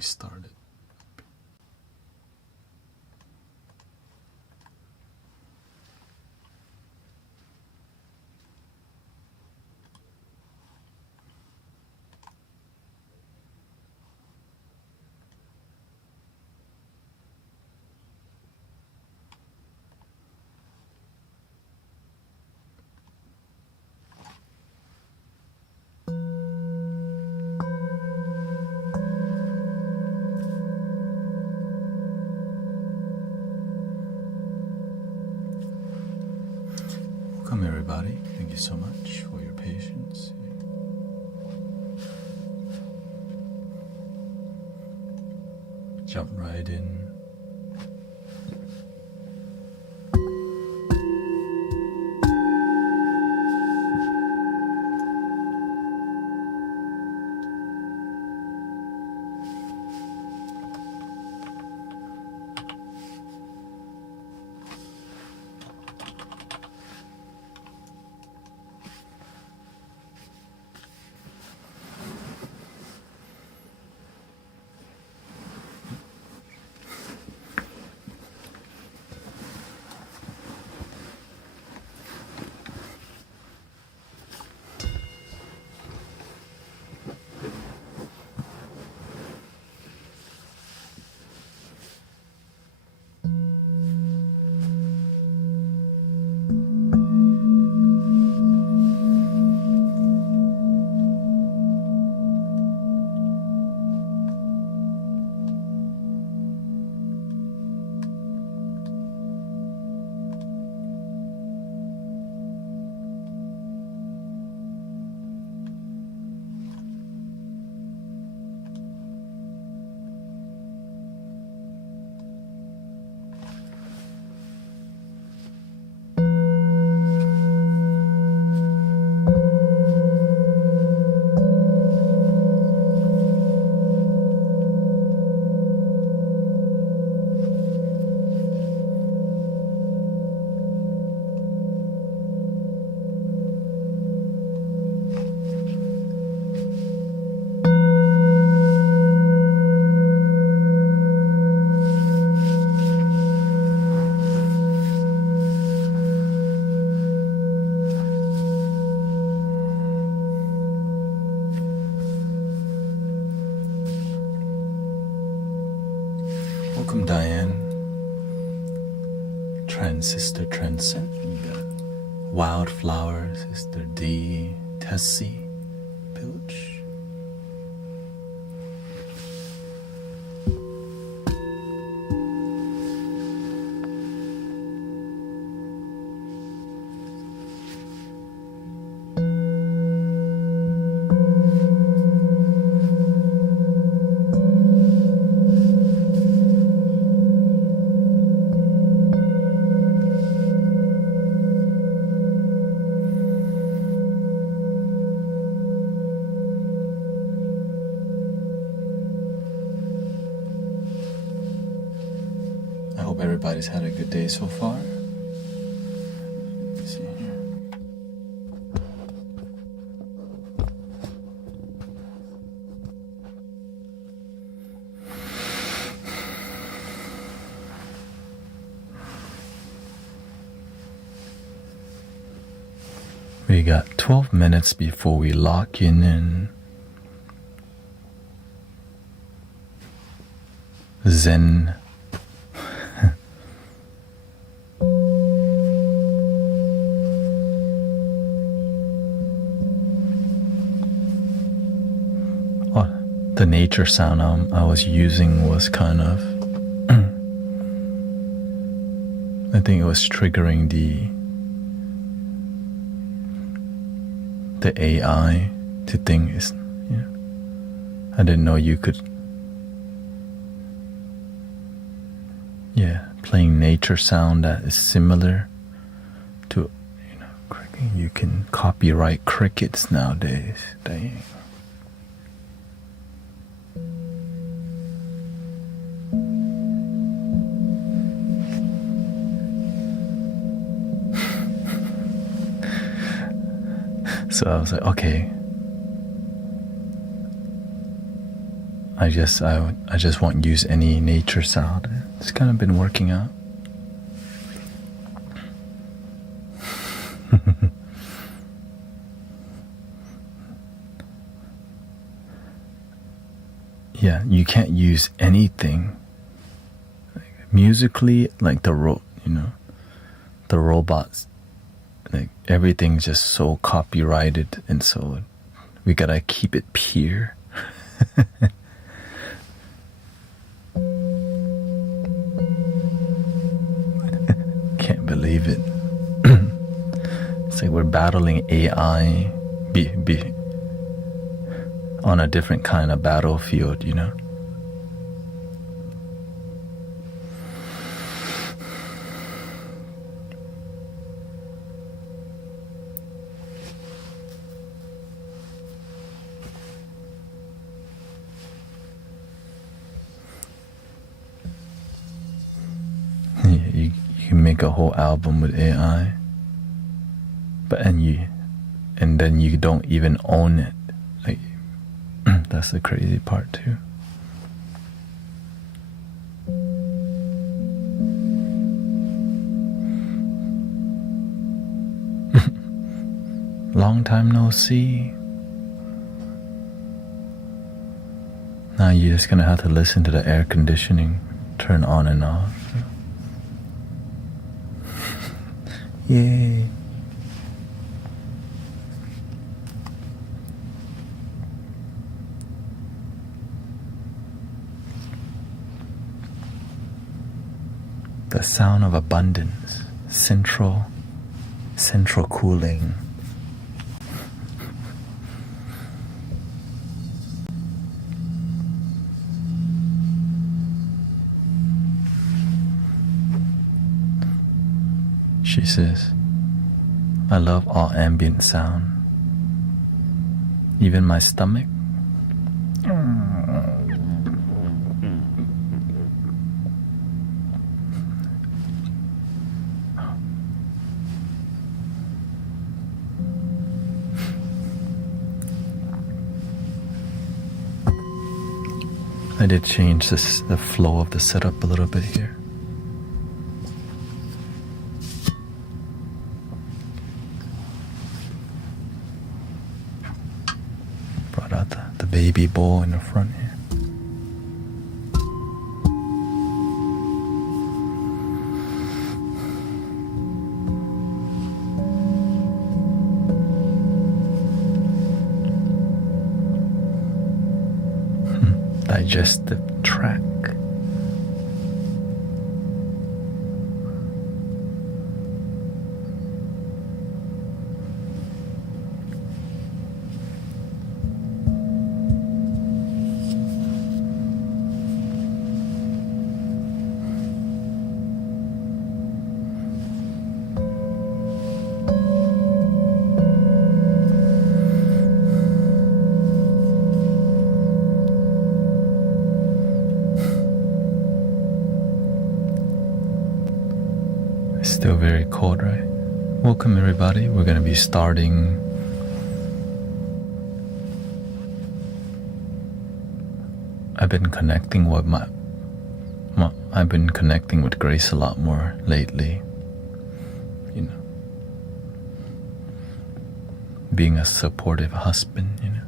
we started. Welcome everybody. Thank you so much for your patience. Jump right in. Welcome Diane. Sister Transcend. You got Wildflower, Sister D, Tessie, Pilch. Everybody's had a good day so far. Let's see here. We got 12 minutes before we lock in Zen. The nature sound I was using was kind of I think it was triggering the AI to think is, you know, I didn't know you could, playing nature sound that is similar to, cricket. You can copyright crickets nowadays. Dang. So I was like, okay, I guess I just won't use any nature sound. It's kind of been working out. Yeah, you can't use anything musically, like the robots, like everything's just so copyrighted, and so we gotta keep it pure. Can't believe it. It's like we're battling AI on a different kind of battlefield, you know? You can make a whole album with AI, and then you don't even own it. Like, that's the crazy part too. Long time no see. Now you're just gonna have to listen to the air conditioning turn on and off. Yay. The sound of abundance, central cooling. She says, I love all ambient sound, even my stomach. I did change the flow of the setup a little bit here. Brought out the baby bowl in the front here. Digestive tract. Still very cold, right? Welcome everybody. We're going to be starting I've been connecting with I've been connecting with Grace a lot more lately. You know, being a supportive husband, you know.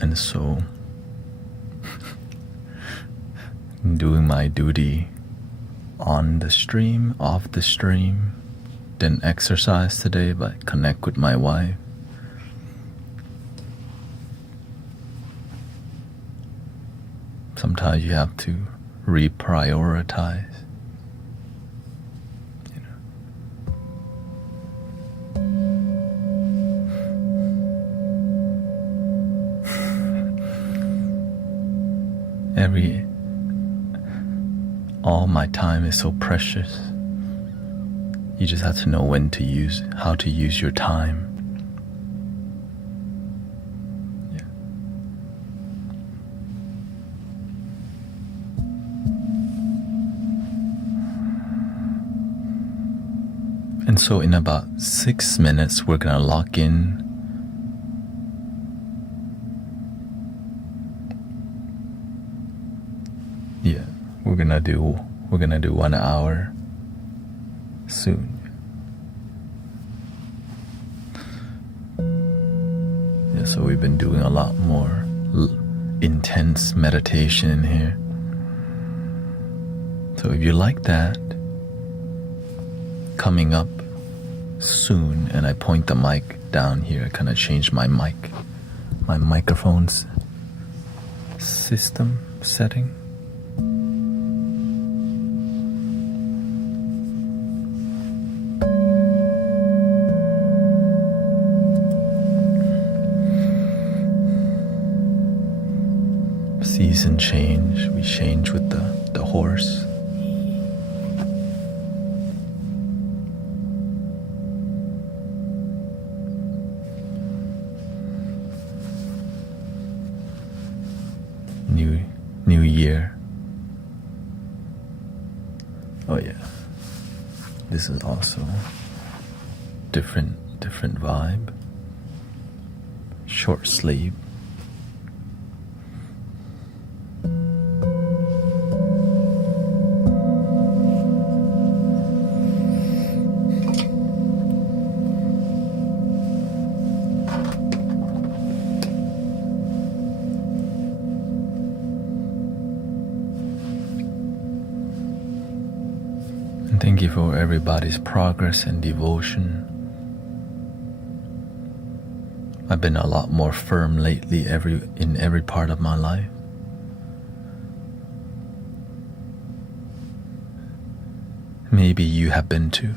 And so doing my duty on the stream, off the stream. Didn't exercise today, but connect with my wife. Sometimes you have to reprioritize. You know. All my time is so precious. You just have to know how to use your time. Yeah. And so in about 6 minutes, we're gonna lock in we're gonna do 1 hour soon. Yeah, so we've been doing a lot more intense meditation in here. So if you like that, coming up soon, and I point the mic down here, I kind of changed my microphone's system setting. Season change, we change with the horse. New year. Oh yeah. This is also different vibe. Short sleeve. Thank you for everybody's progress and devotion. I've been a lot more firm lately in every part of my life. Maybe you have been too.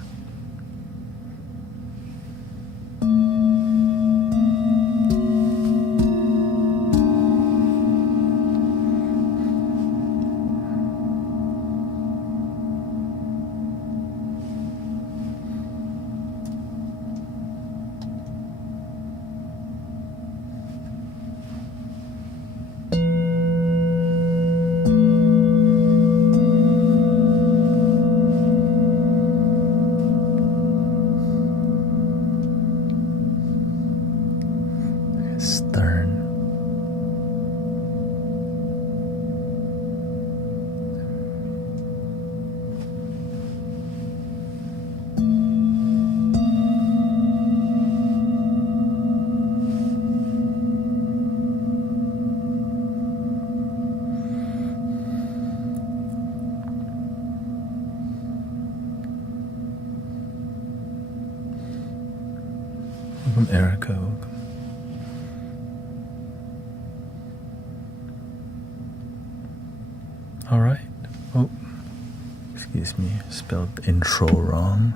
Stern. Welcome, Erica. Welcome. All right. Oh, excuse me. Spelled the intro wrong.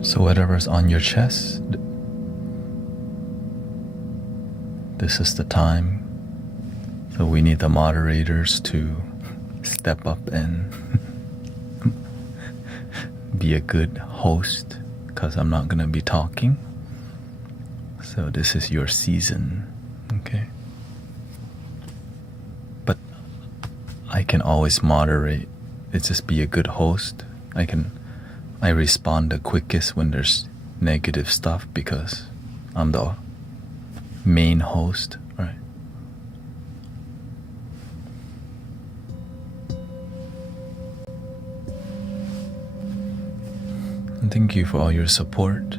So whatever's on your chest, this is the time. So we need the moderators to step up and be a good host, because I'm not going to be talking. So this is your season, okay? But I can always moderate. It's just be a good host. I respond the quickest when there's negative stuff because I'm the main host, right? And thank you for all your support.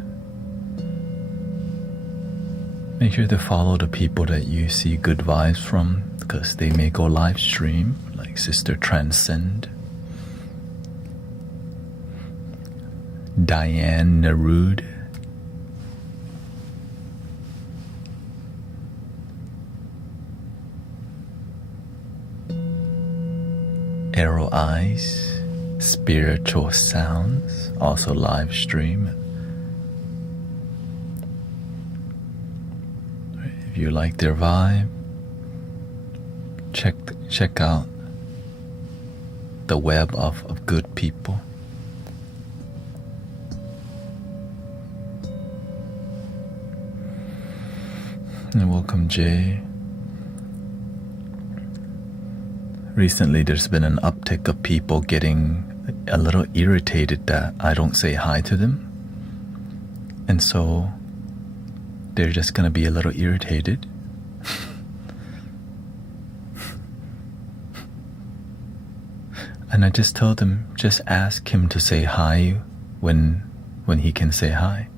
Make sure to follow the people that you see good vibes from, because they may go live stream, like Sister Transcend, Diane Narud, Arrow Eyes, Spiritual Sounds, also live stream. If you like their vibe, check out the web of good people. And welcome, Jay. Recently, there's been an uptick of people getting a little irritated that I don't say hi to them. And so they're just gonna be a little irritated. And I just told them, just ask him to say hi when he can say hi.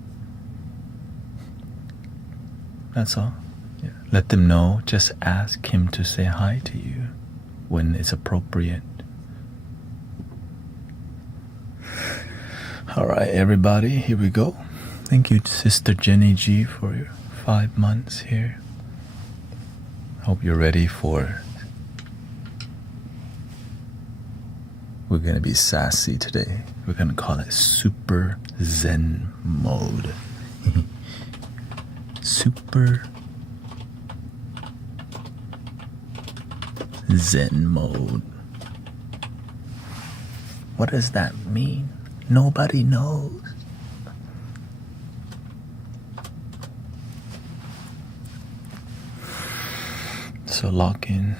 That's all. Yeah. Let them know, just ask him to say hi to you when it's appropriate. All right, everybody, here we go. Thank you, Sister Jenny G, for your 5 months here. Hope you're ready for... We're going to be sassy today. We're going to call it Super Zen Mode. Super Zen Mode. What does that mean? Nobody knows. So lock in.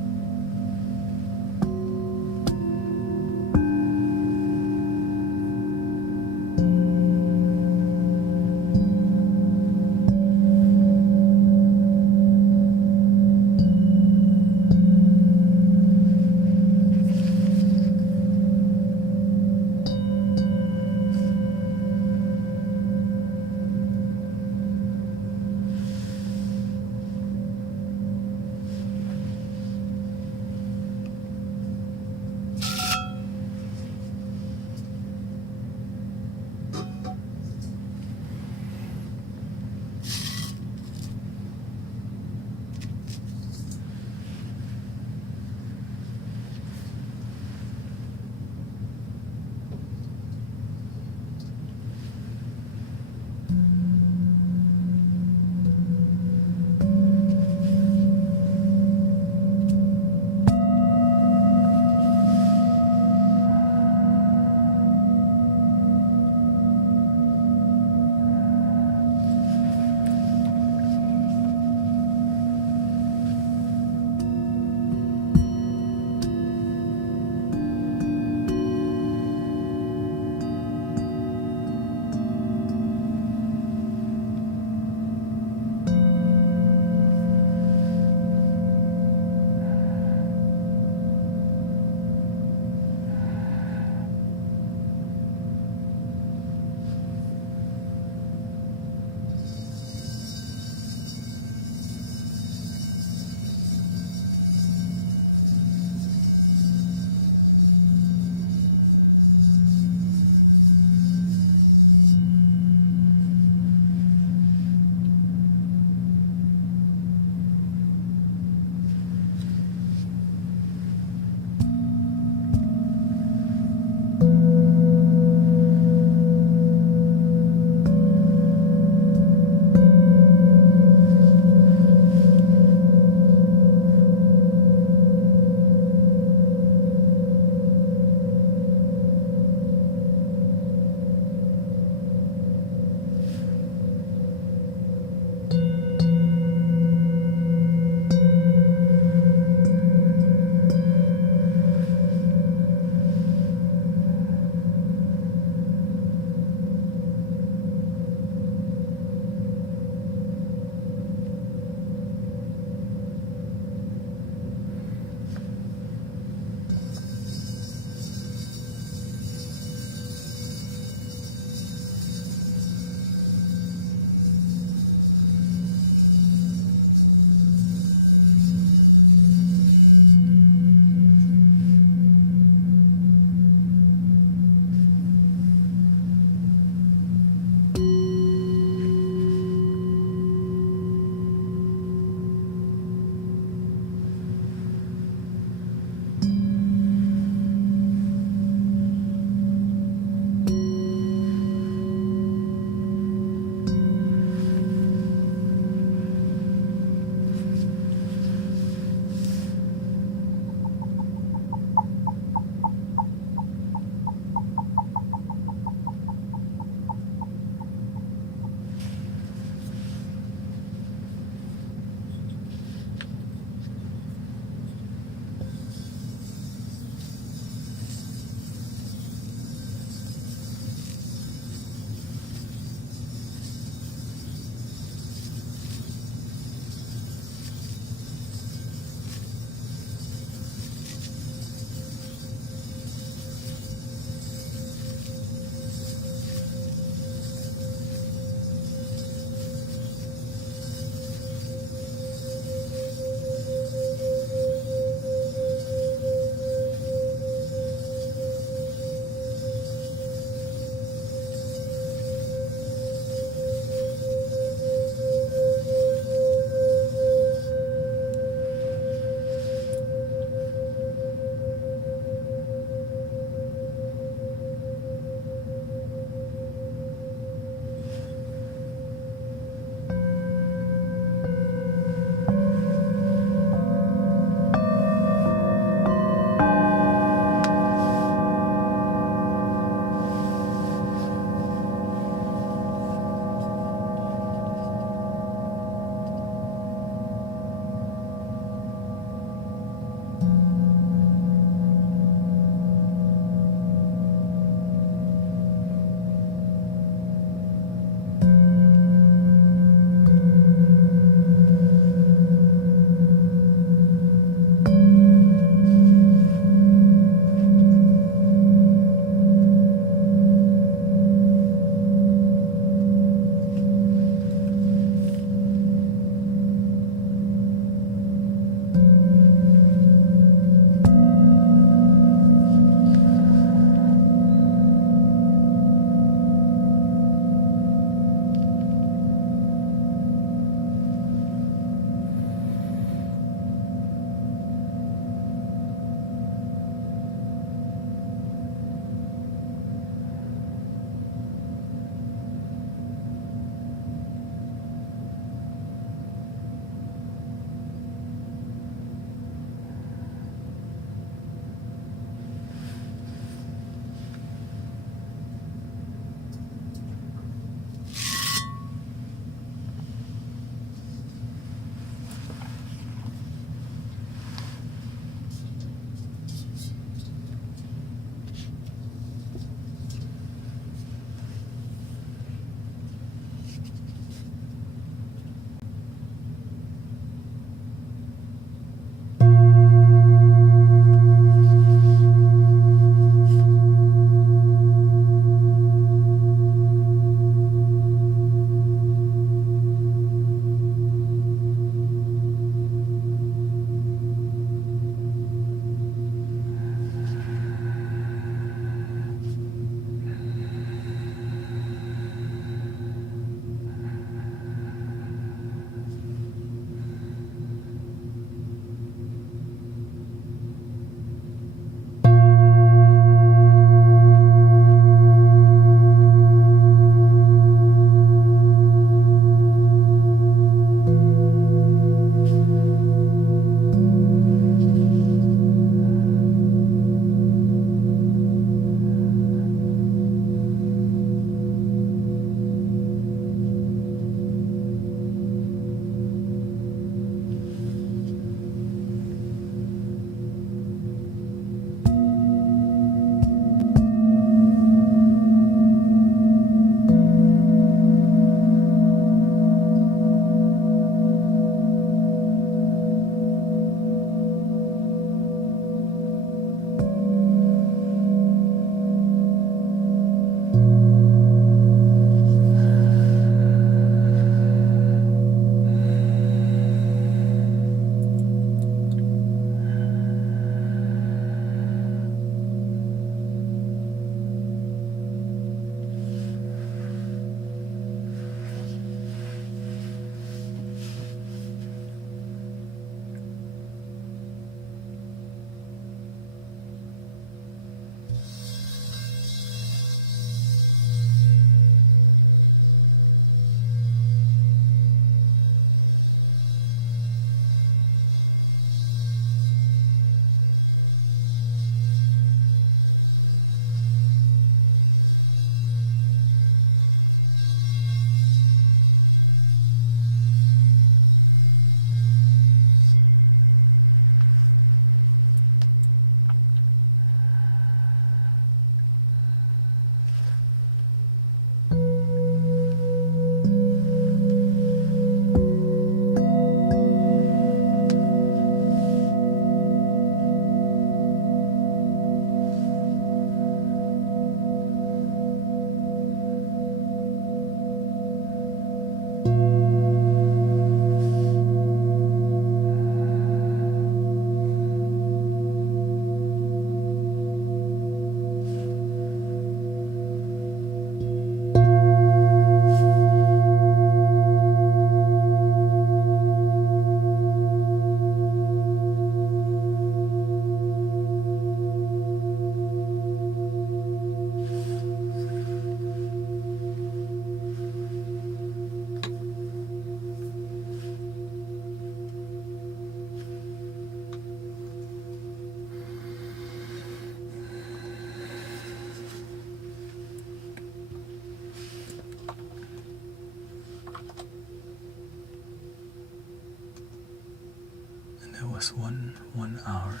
plus 1 hour.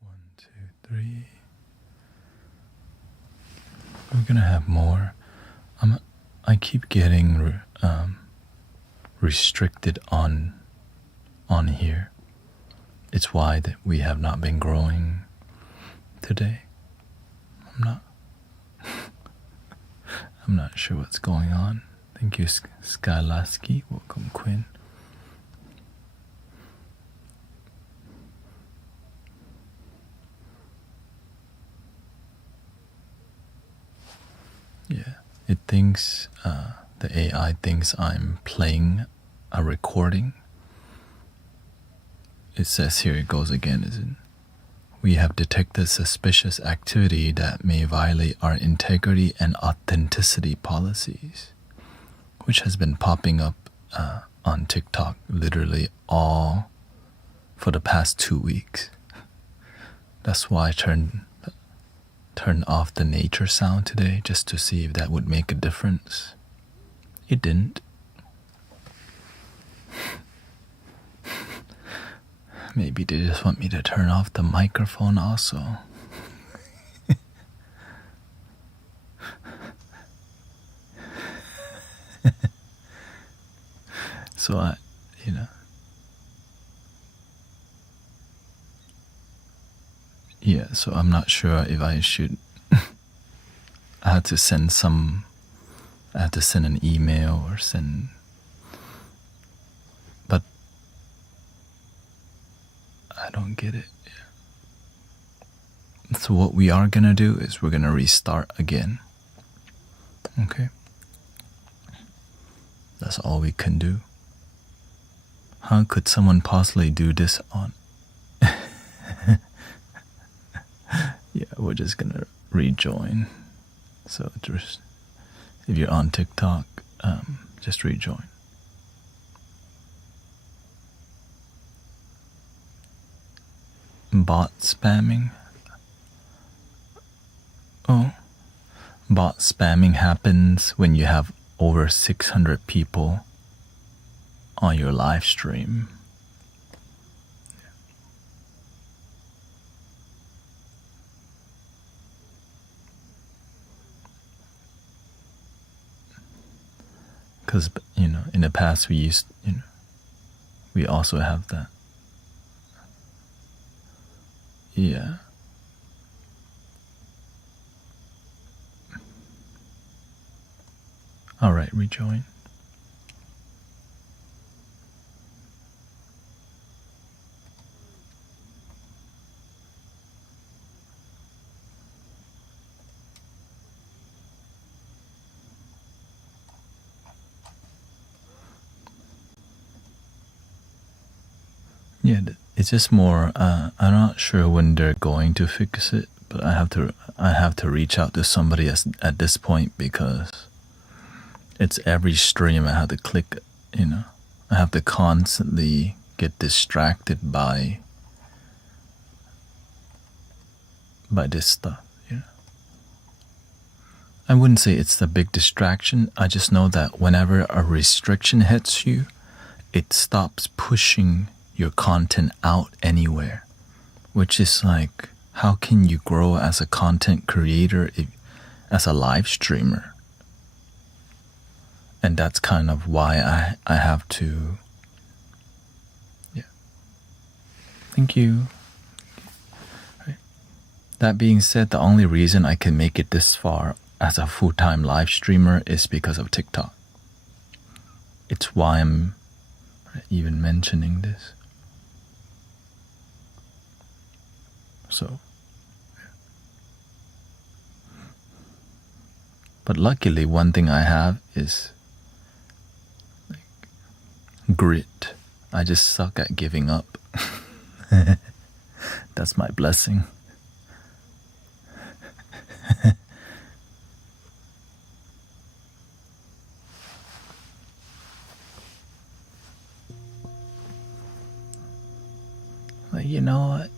One, two, three. We're gonna have more. I keep getting restricted on here. It's why that we have not been growing today. I'm not sure what's going on. Thank you, Skylaski. Welcome, Quinn. Yeah, it thinks, the AI thinks I'm playing a recording. It says here, it goes again, isn't it? We have detected suspicious activity that may violate our integrity and authenticity policies, which has been popping up on TikTok literally all for the past 2 weeks. That's why I turned off the nature sound today, just to see if that would make a difference. It didn't. Maybe they just want me to turn off the microphone also. So yeah, so I'm not sure if I should. I had to send an email or send, but I don't get it. Yeah. So what we are gonna do is we're gonna restart again. Okay? That's all we can do. How could someone possibly do this on? Yeah, we're just gonna rejoin. So just, if you're on TikTok, just rejoin. Bot spamming. Oh, bot spamming happens when you have over 600 people on your live stream. Because, in the past we we also have that. Yeah. All right, rejoin. Yeah, it's just more. I'm not sure when they're going to fix it, but I have to reach out to somebody at this point, because it's every stream I have to click. I have to constantly get distracted by this stuff. I wouldn't say it's the big distraction. I just know that whenever a restriction hits you, it stops pushing your content out anywhere, which is like, how can you grow as a content creator as a live streamer? And that's kind of why I have to. Yeah. Thank you. Right. That being said, the only reason I can make it this far as a full-time live streamer is because of TikTok. It's why I'm even mentioning this. So, but luckily, one thing I have is grit. I just suck at giving up. That's my blessing. But you know what?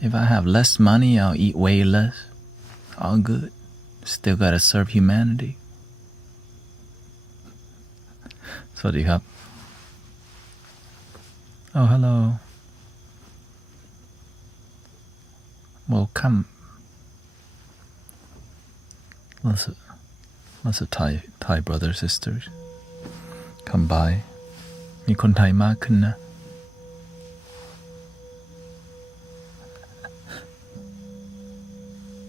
If I have less money, I'll eat way less. All good. Still gotta serve humanity. สวัสดีครับ Oh, hello. Welcome. Lots of Thai brothers, sisters. Come by. มีคนไทยมากขึ้นนะ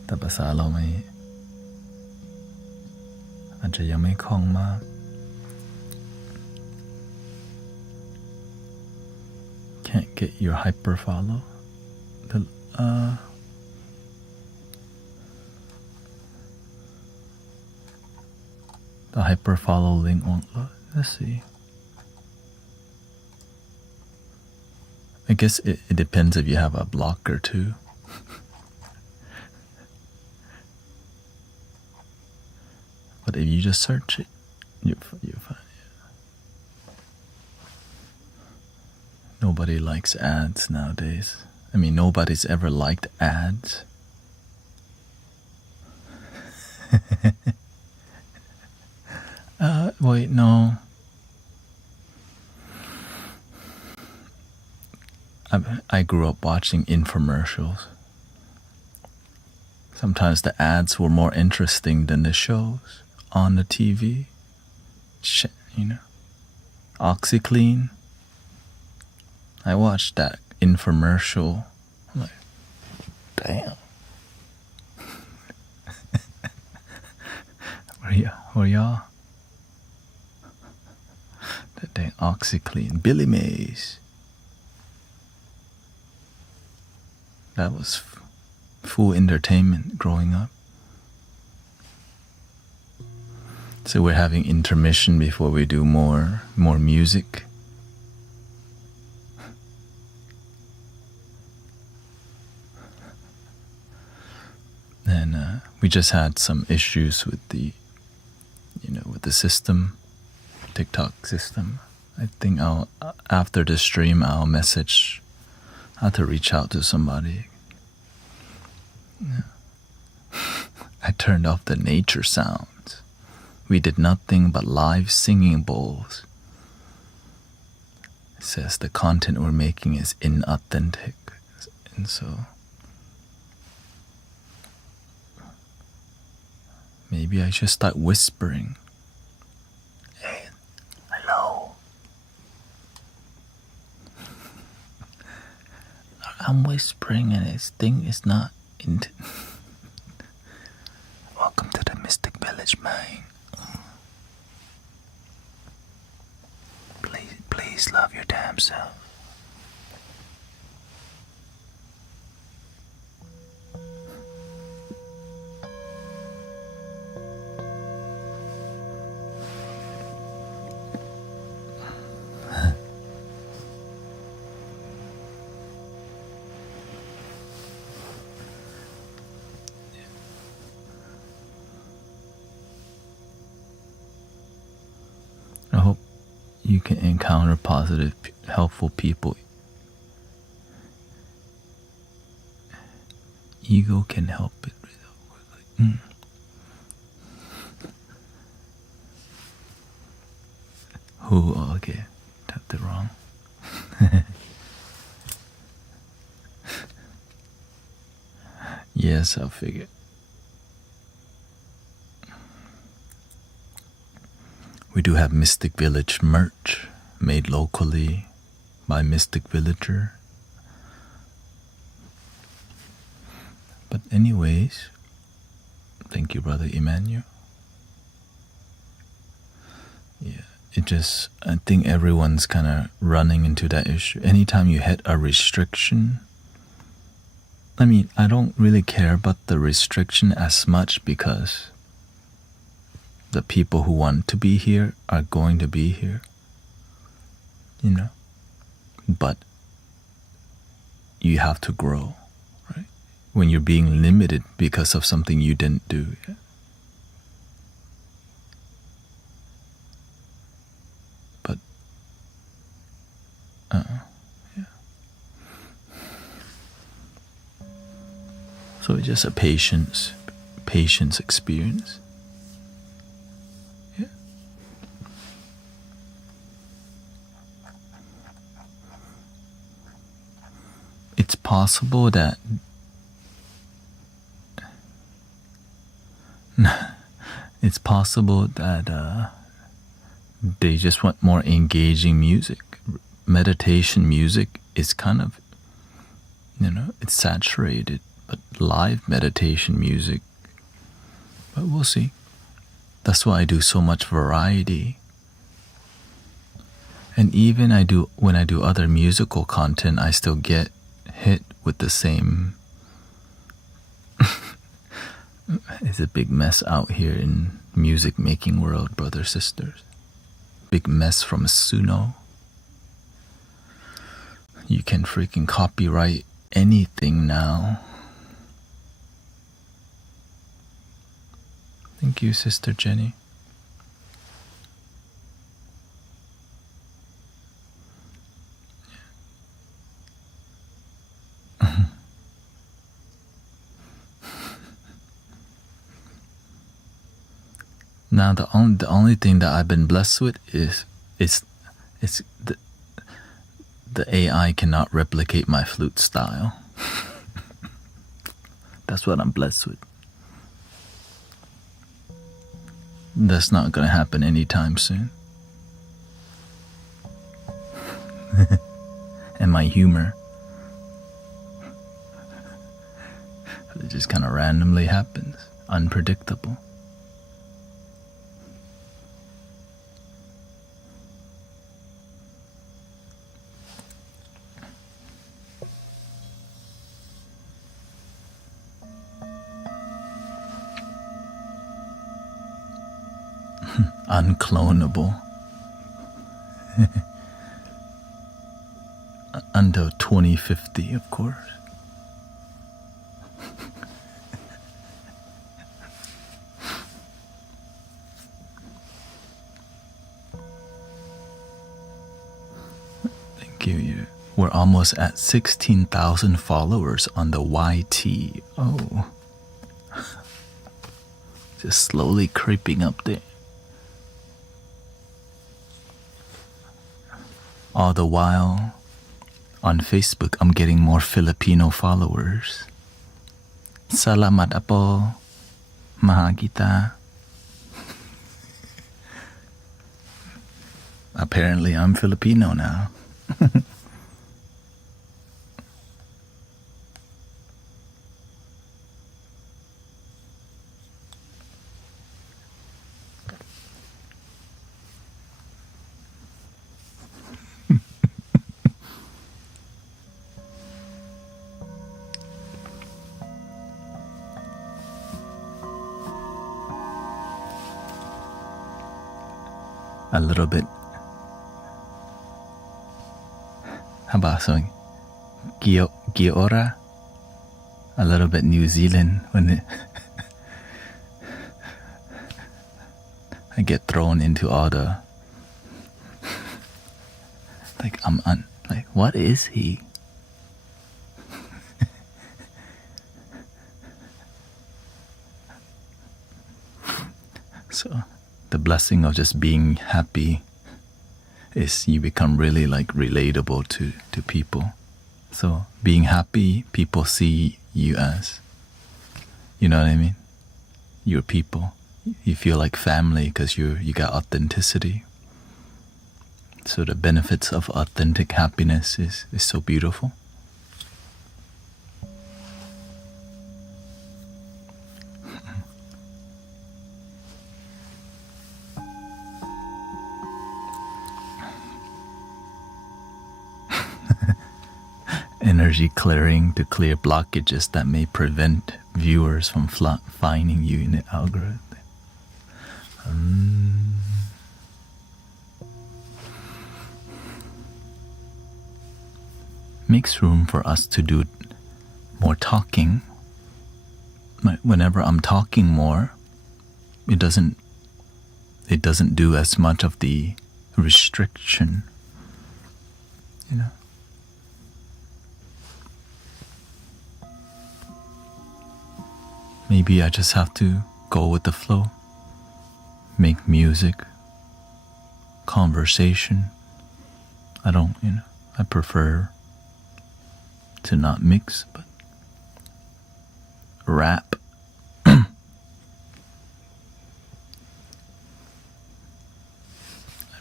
แต่ภาษาเราไม่อาจจะยังไม่คล่องมาก Can't get your hyper follow. The hyper follow link won't load. Let's see. I guess it depends if you have a blocker too. But if you just search it, you find it. Nobody likes ads nowadays. I mean, nobody's ever liked ads. Wait, no. I grew up watching infomercials. Sometimes the ads were more interesting than the shows on the TV. You know, OxyClean. I watched that infomercial. I'm like, damn. Where y'all? That dang OxyClean. Billy Mays. That was full entertainment growing up. So we're having intermission before we do more music. And we just had some issues with the system, TikTok system. I think after the stream I'll message how to reach out to somebody. Yeah. I turned off the nature sounds. We did nothing but live singing bowls. It says the content we're making is inauthentic. And so maybe I should start whispering. Hey, hello. I'm whispering and this thing is not into. Welcome to the Mystic Village, man. Please love your damn self. I hope you can encounter positive, helpful people. Ego can help it. Who? Oh, okay, tapped it wrong. Yes, I'll figure. We do have Mystic Village merch made locally by Mystic Villager. But anyways, thank you, Brother Emmanuel. Yeah, I think everyone's kind of running into that issue. Anytime you hit a restriction, I mean, I don't really care about the restriction as much because the people who want to be here are going to be here, you know. But you have to grow, right? When you're being limited because of something you didn't do. Yeah? But, yeah. So it's just a patience experience. Yeah. It's possible that they just want more engaging music. Meditation music is kind of, it's saturated, but live meditation music, but we'll see. That's why I do so much variety. And even when I do other musical content, I still get hit with the same. It's a big mess out here in music making world, brothers, sisters. Big mess from Suno. You can freaking copyright anything now. Thank you, Sister Jenny. Now the only thing that I've been blessed with is the AI cannot replicate my flute style. That's what I'm blessed with. That's not gonna happen anytime soon. And my humor. It just kind of randomly happens. Unpredictable. Unclonable. Until 2050, of course. Thank you. We're almost at 16,000 followers on the YT. Oh. Just slowly creeping up there. All the while, on Facebook, I'm getting more Filipino followers. Salamat apo, mahagita. Apparently, I'm Filipino now. A little bit. How about something? Giora? A little bit New Zealand when it I get thrown into all the like like what is he? So the blessing of just being happy is you become really like relatable to people. So being happy, people see you as, you know what I mean? You're people. You feel like family because you got authenticity. So the benefits of authentic happiness is so beautiful. Energy clearing to clear blockages that may prevent viewers from finding you in the algorithm. makes room for us to do more talking. Whenever I'm talking more, it doesn't do as much of the restriction, you know. Maybe I just have to go with the flow, make music, conversation. I prefer to not mix, but rap. I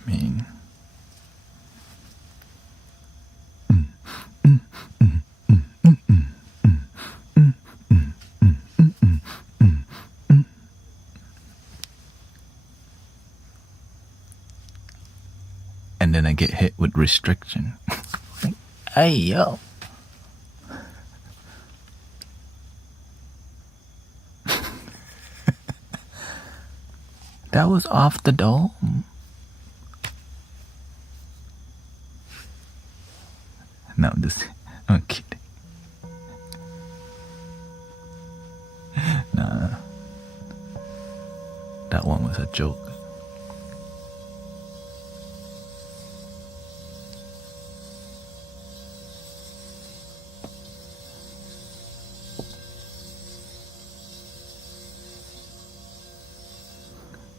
mean, and then I get hit with restriction. Hey, yo. That was off the dome. No, I'm kidding. Nah, that one was a joke.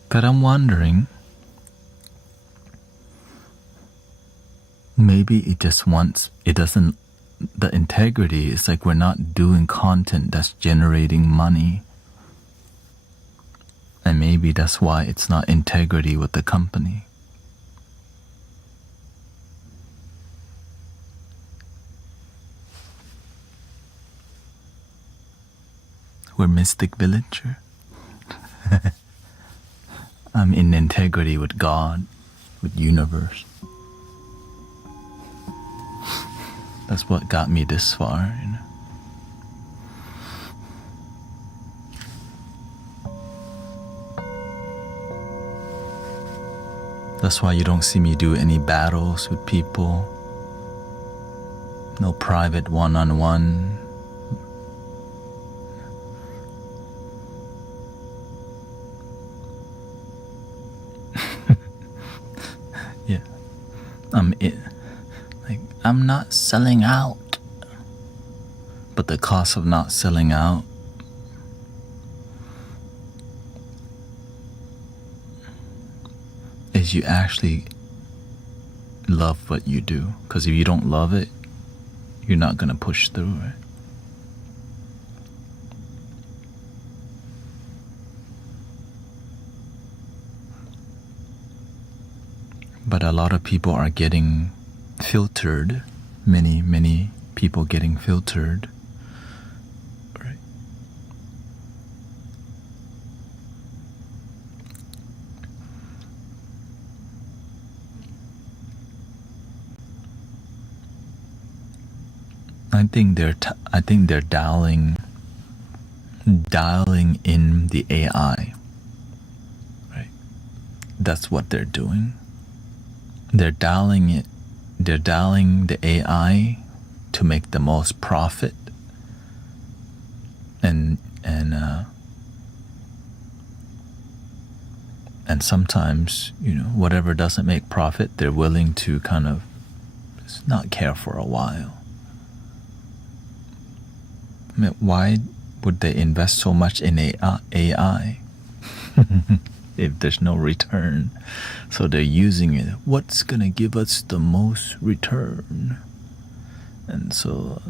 But I'm wondering, maybe it doesn't, the integrity is like we're not doing content that's generating money. And maybe that's why it's not integrity with the company. We're Mystic Villager. I'm in integrity with God, with universe. That's what got me this far, you know. That's why you don't see me do any battles with people. No private one-on-one. Yeah. I'm not selling out. But the cost of not selling out is you actually love what you do. Because if you don't love it, you're not going to push through it. But a lot of people are getting filtered. Many people getting filtered. Right. I think they're dialing in the AI. Right. That's what they're doing. They're dialing the AI to make the most profit, and sometimes, whatever doesn't make profit, they're willing to kind of just not care for a while. I mean, why would they invest so much in AI if there's no return? So they're using it. What's gonna give us the most return? And so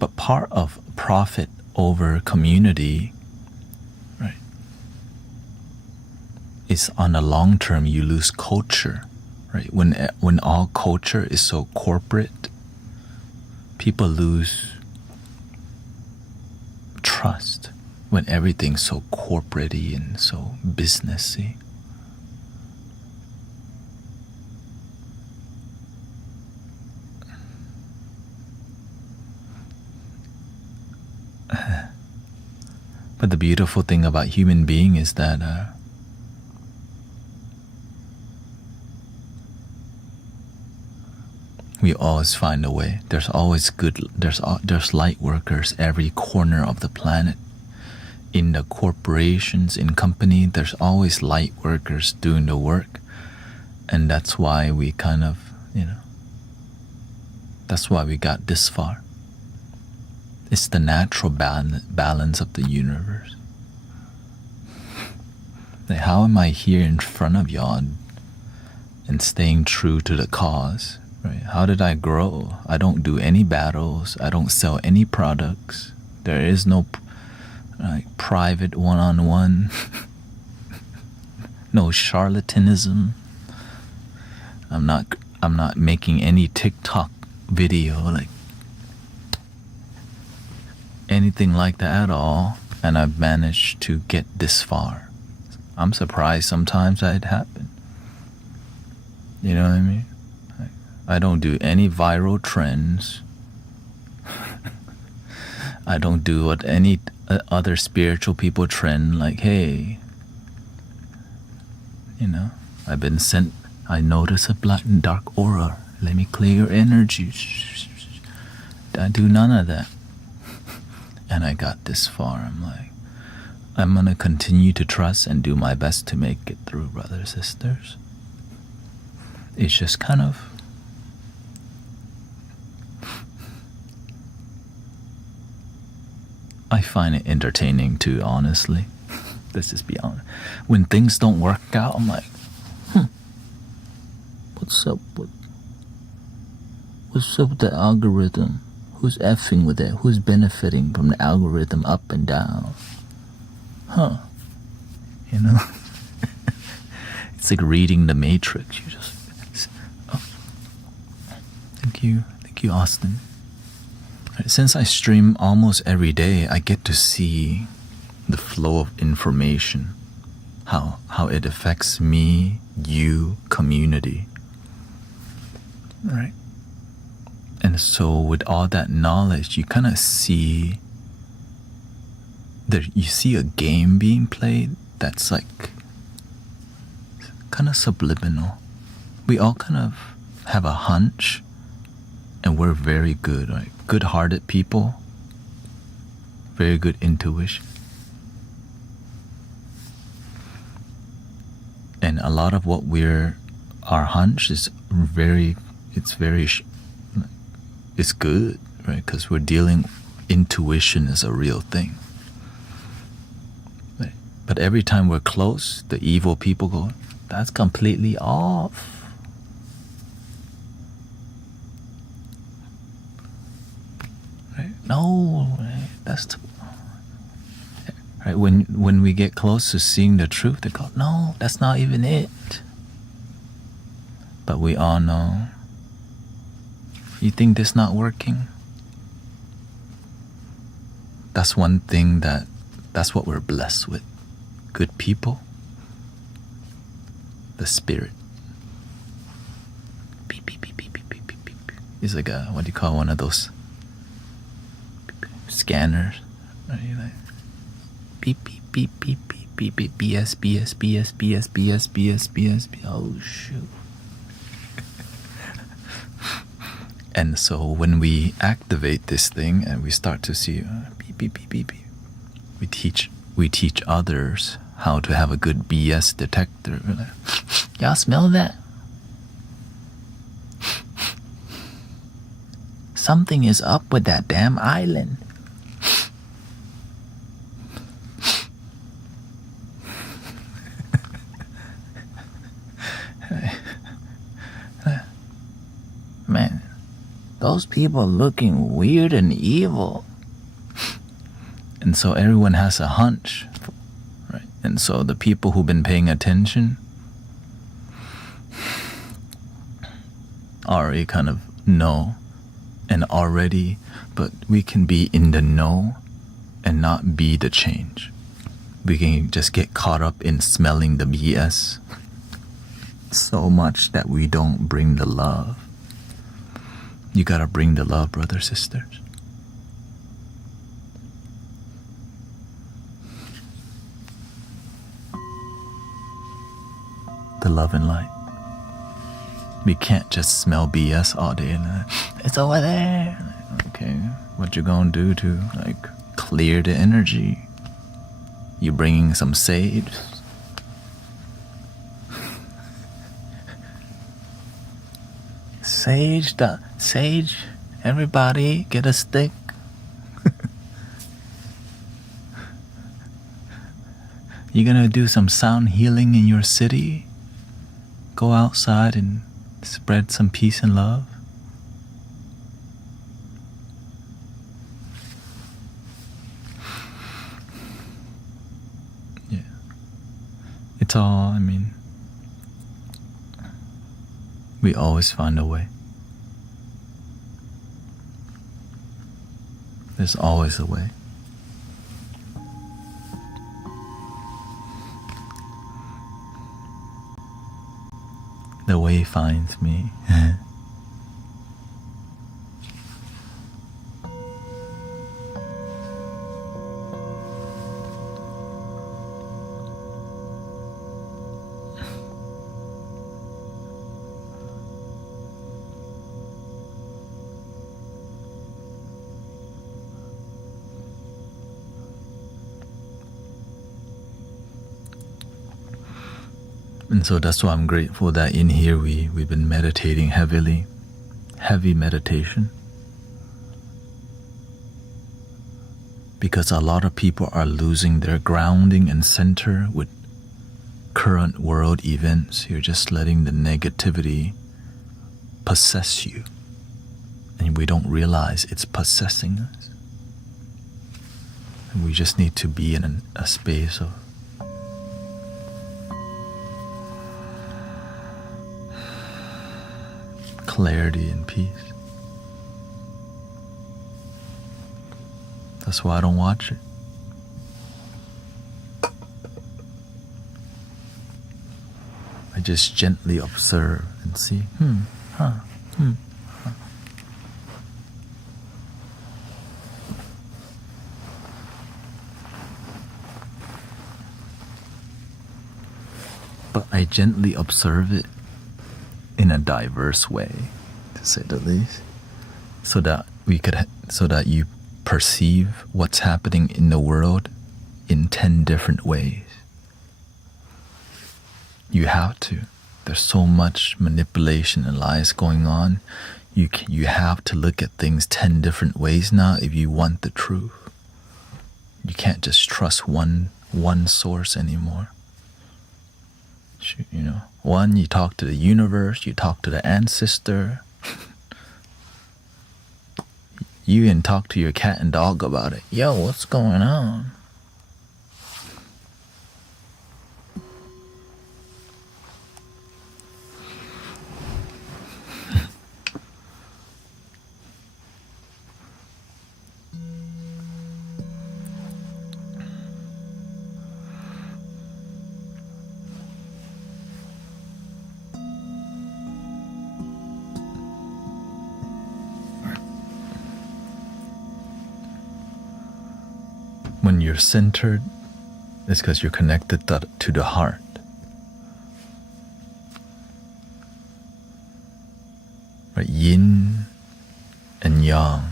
but part of profit over community, right, is on the long term you lose culture, right? When all culture is so corporate, people lose trust. When everything's so corporate-y and so businessy. But the beautiful thing about human being is that We always find a way. There's always there's light workers every corner of the planet. In the corporations, in company, there's always light workers doing the work. And that's why we kind of, that's why we got this far. It's the natural balance of the universe. Like, how am I here in front of y'all and staying true to the cause? Right? How did I grow? I don't do any battles. I don't sell any products. There is no private one-on-one. No charlatanism. I'm not making any TikTok video, like anything like that at all, and I've managed to get this far. I'm surprised sometimes that it happened. You know what I mean? I don't do any viral trends. I don't do what any other spiritual people trend, like, hey, I've been sent, I notice a black and dark aura, let me clear your energy. I do none of that. And I got this far. I'm like, I'm gonna continue to trust and do my best to make it through, brothers, sisters. It's just kind of, I find it entertaining too, honestly. Let's just be honest. When things don't work out, I'm like, what's up with the algorithm? Who's effing with it? Who's benefiting from the algorithm up and down? It's like reading the Matrix. You just, thank you, Austin. Since I stream almost every day, I get to see the flow of information, how it affects me, you, community. Right? And so with all that knowledge, you kind of see you see a game being played that's like kind of subliminal. We all kind of have a hunch, and we're very good, right? Good-hearted people, very good intuition. And a lot of what our hunch is it's good, right? Because we're dealing, intuition is a real thing. Right? But every time we're close, the evil people go, that's completely off. Right? No, right? That's right. When we get close to seeing the truth, they go, no, that's not even it. But we all know. You think this not working? That's one thing that's what we're blessed with. Good people. The spirit. Beep, beep, beep, beep, beep, beep, beep, beep. It's like what do you call one of those scanners? Right? Like, beep, beep, beep, beep, beep, beep, beep, BS, BS, BS, BS, BS, BS, BS, BS. Oh, shoot. And so when we activate this thing and we start to see beep, beep, beep, beep, beep, we teach others how to have a good BS detector. We're like, y'all smell that? Something is up with that damn island. Man, those people are looking weird and evil. And so everyone has a hunch, right? And so the people who've been paying attention already kind of know, and already, but we can be in the know and not be the change. We can just get caught up in smelling the BS so much that we don't bring the love. You gotta bring the love, brothers, sisters. The love and light. We can't just smell BS all day and it's over there. Okay, what you gonna do to like clear the energy? You bringing some sage? Sage, everybody get a stick. You gonna do some sound healing in your city? Go outside and spread some peace and love? Yeah. It's all, we always find a way. There's always a way. The way finds me. And so that's why I'm grateful that in here we've been meditating heavy meditation. Because a lot of people are losing their grounding and center with current world events. You're just letting the negativity possess you. And we don't realize it's possessing us. And we just need to be in a space of clarity and peace. That's why I don't watch it. I just gently observe and see, But I gently observe it in a diverse way, to say the least, so that you perceive what's happening in the world in 10 different ways. You have to. There's so much manipulation and lies going on. You have to look at things 10 different ways now if you want the truth. You can't just trust one source anymore. One, you talk to the universe, you talk to the ancestor. You even talk to your cat and dog about it. Yo, what's going on? When you're centered, it's because you're connected to the heart. Right? Yin and yang.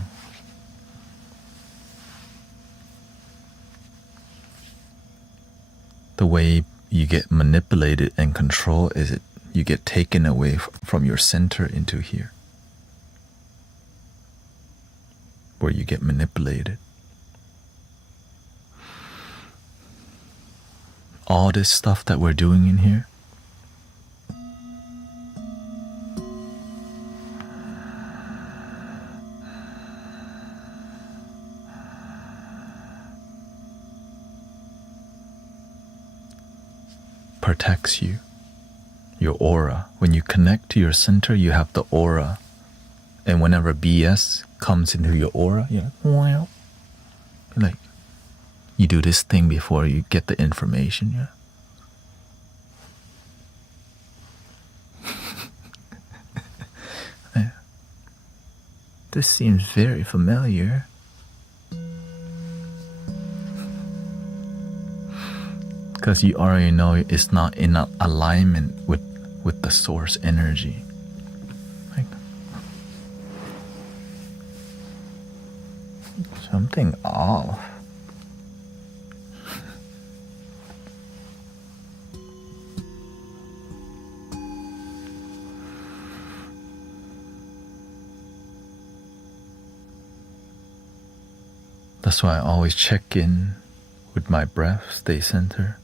The way you get manipulated and controlled is you get taken away from your center into here, where you get manipulated. All this stuff that we're doing in here, protects you, your aura. When you connect to your center, you have the aura. And whenever BS comes into your aura, you're like, you do this thing before you get the information, yeah? Yeah. This seems very familiar. Because you already know it's not in alignment with the source energy. something off. That's why I always check in with my breath, stay centered.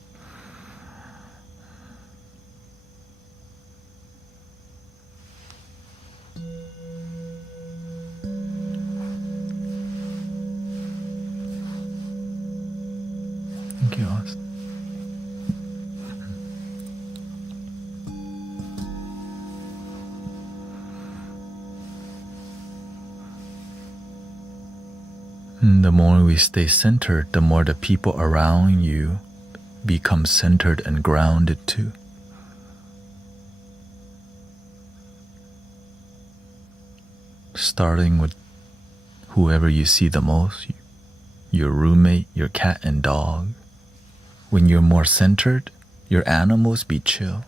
Thank you, Austin. And the more we stay centered, the more the people around you become centered and grounded too. Starting with whoever you see the most, your roommate, your cat and dog. When you're more centered, your animals be chill.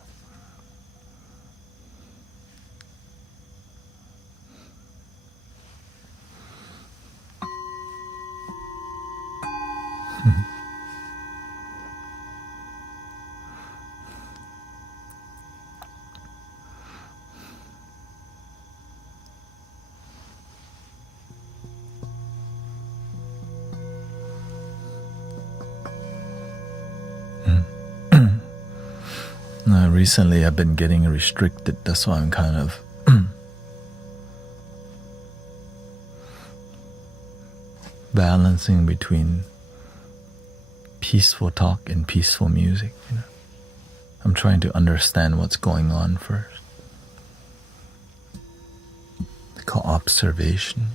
Recently I've been getting restricted, that's why I'm kind of balancing between peaceful talk and peaceful music. I'm trying to understand what's going on first. It's called observation.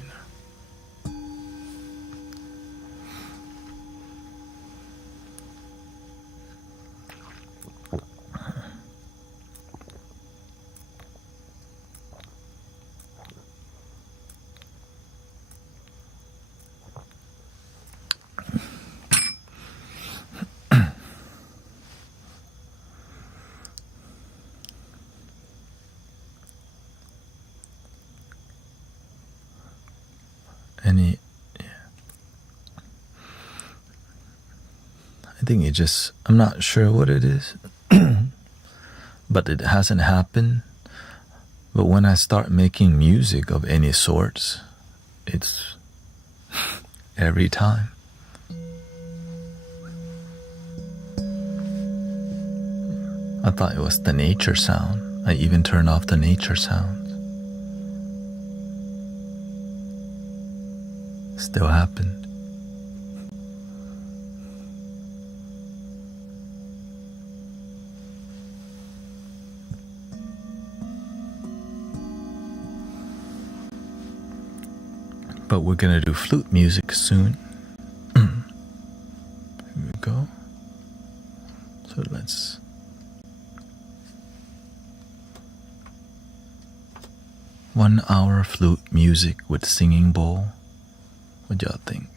I think I'm not sure what it is, but it hasn't happened. But when I start making music of any sorts, it's every time. I thought it was the nature sound. I even turned off the nature sounds. Still happened. But we're gonna do flute music soon. Here we go. So let's 1 hour flute music with singing bowl. What y'all think?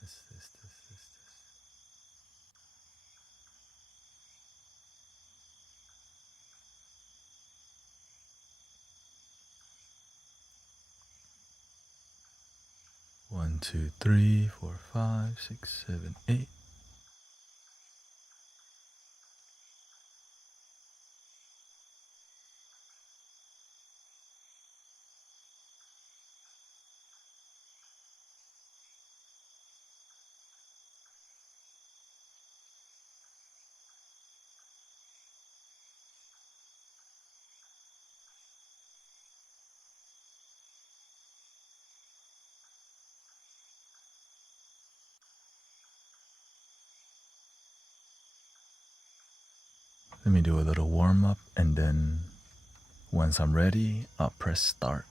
This. 1, 2, 3, 4, 5, 6, 7, 8. Let me do a little warm up, and then once I'm ready, I'll press start.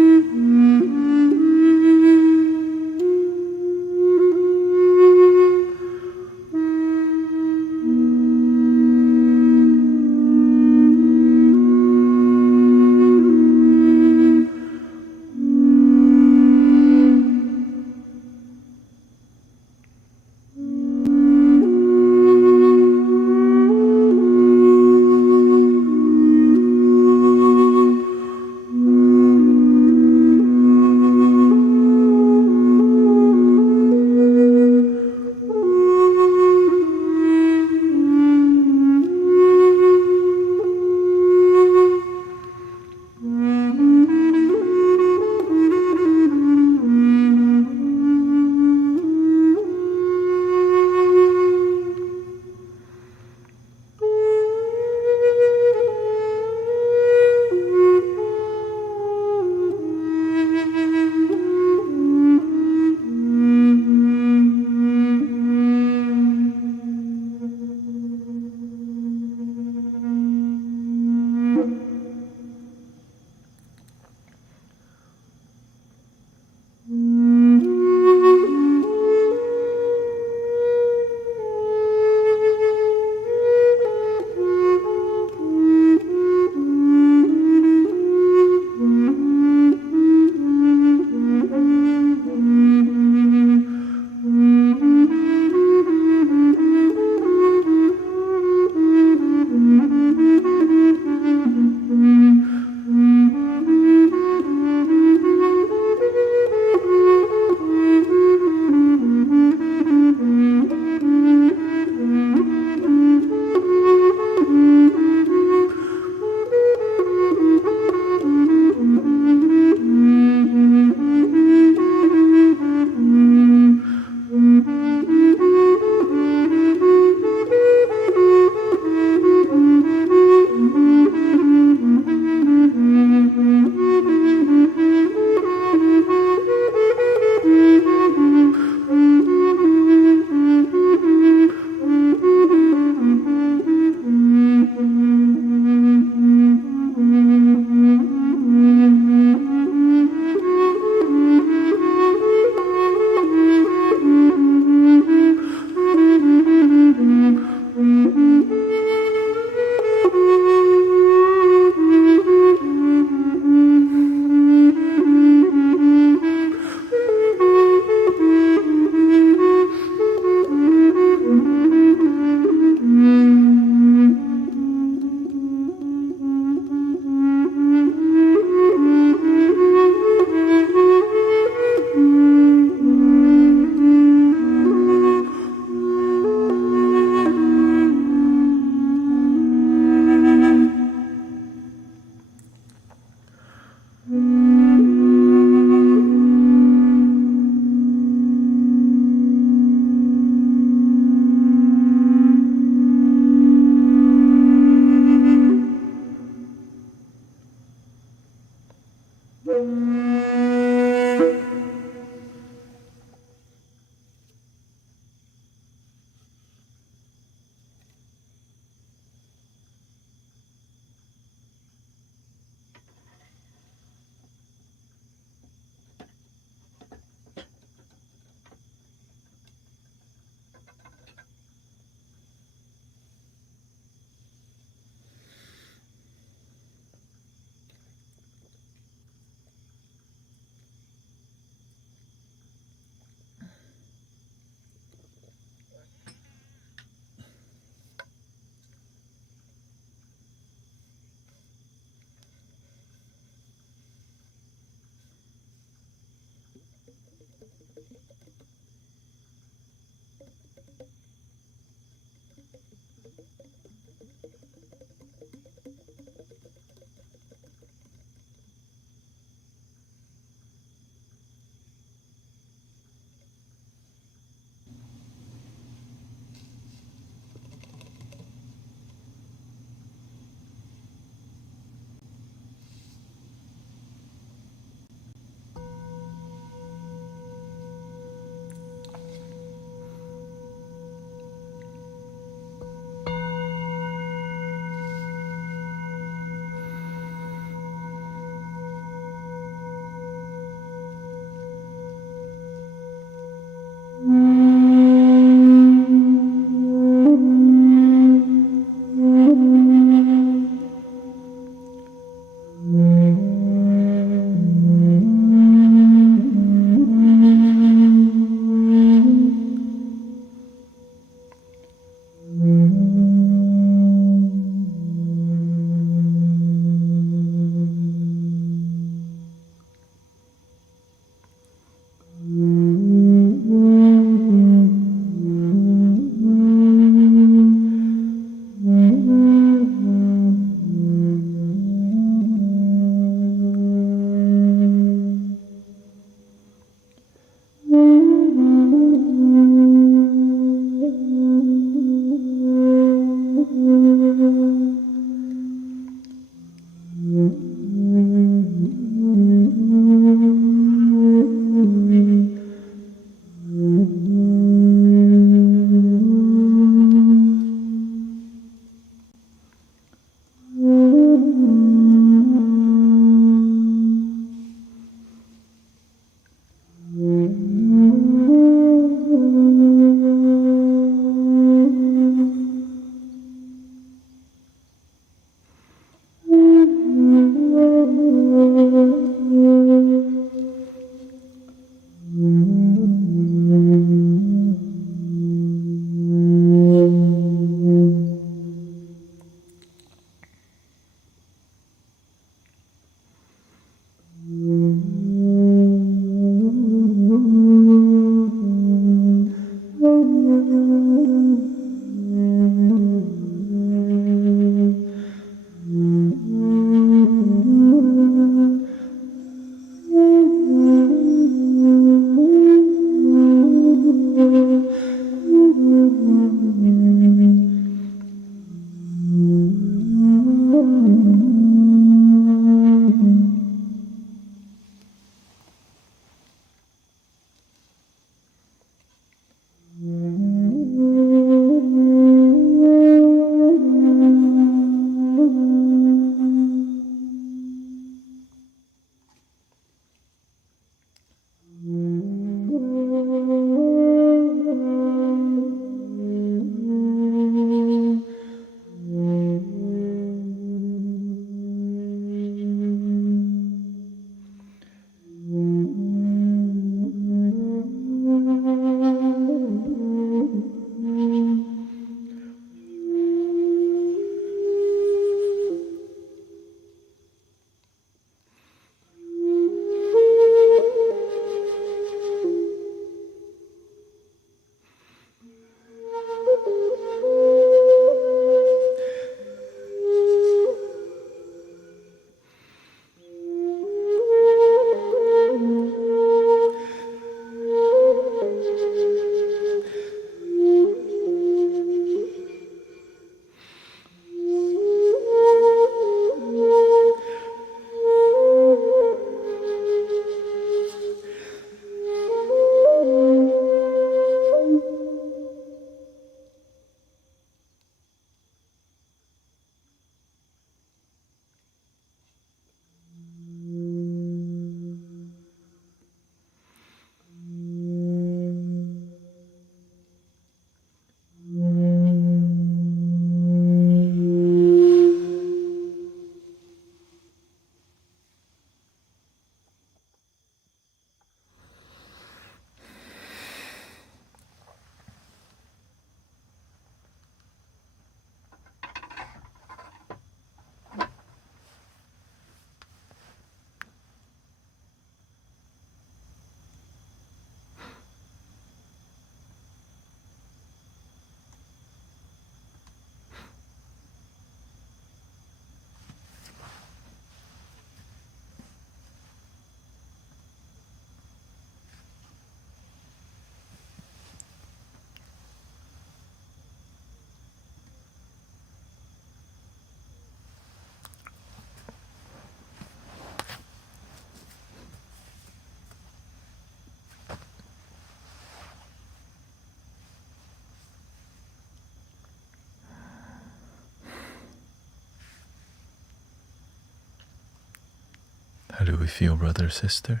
How do we feel, brothers, sisters?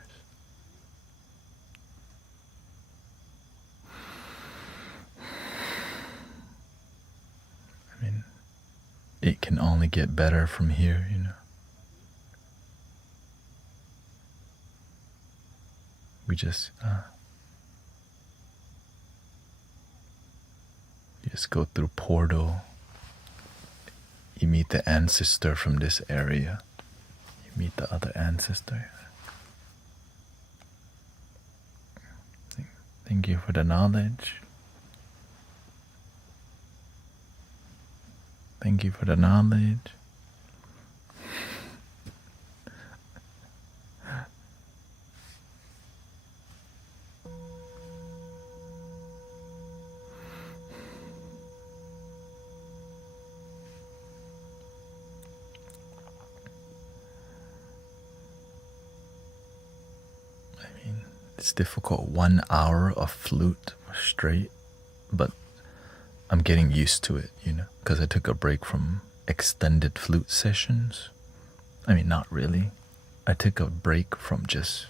I mean, it can only get better from here, you know. We just you just go through portal. You meet the ancestor from this area. You meet the other ancestor. Thank you for the knowledge. Thank you for the knowledge. It's difficult. 1 hour of flute straight, but I'm getting used to it, you know, because I took a break from extended flute sessions. I mean, not really. I took a break from just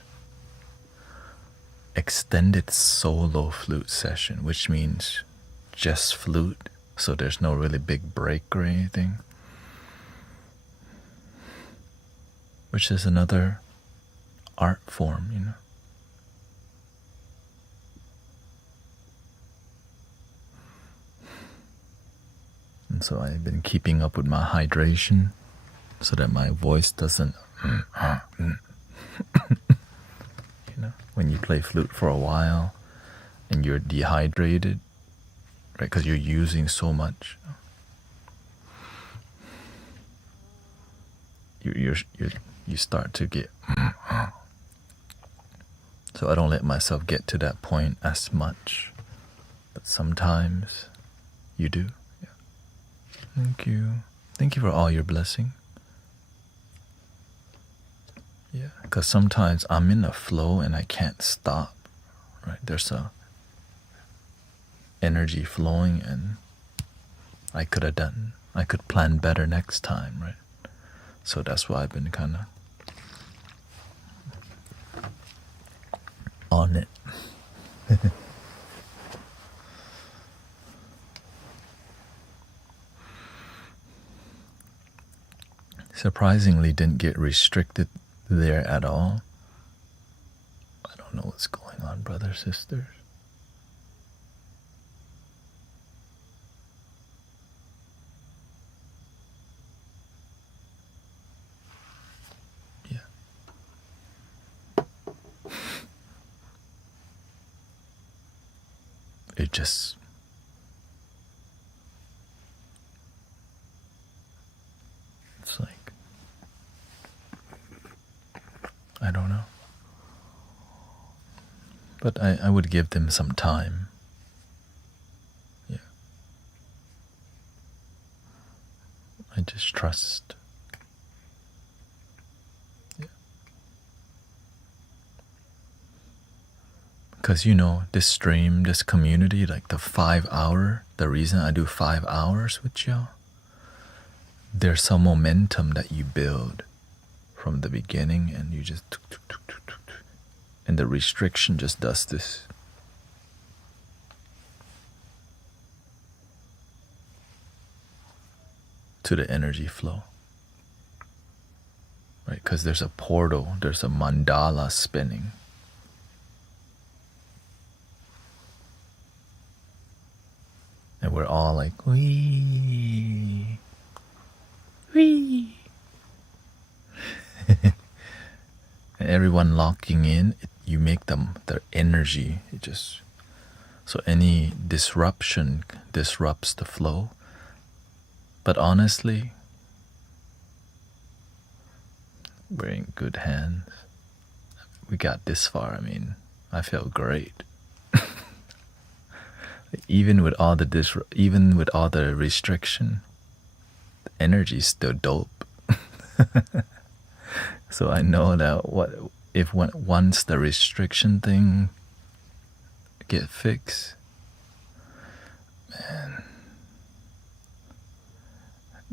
extended solo flute session, which means just flute, so there's no really big break or anything, which is another art form, you know. And so I've been keeping up with my hydration so that my voice doesn't you know, when you play flute for a while and you're dehydrated, right, because you're using so much, you start to get so I don't let myself get to that point as much, but sometimes you do. Thank you. Thank you for all your blessing. Yeah, because sometimes I'm in a flow and I can't stop, right? There's a energy flowing and I could plan better next time, right? So that's why I've been kind of on it. Surprisingly, didn't get restricted there at all. I don't know what's going on, brothers, sisters. Yeah. It just... it's like... I don't know. But I would give them some time. Yeah. I just trust. Yeah. Because, you know, this stream, this community, like the 5 hour, the reason I do 5 hours with y'all, there's some momentum that you build from the beginning, and you just and the restriction just does this. To the energy flow, right? Because there's a portal, there's a mandala spinning. And we're all like, wee, wee. And everyone locking in, you make them, their energy, it just, so any disruption disrupts the flow. But honestly, we're in good hands. We got this far. I mean, I feel great. Even with all the restriction, the energy's still dope. So I know that once the restriction thing get fixed, man,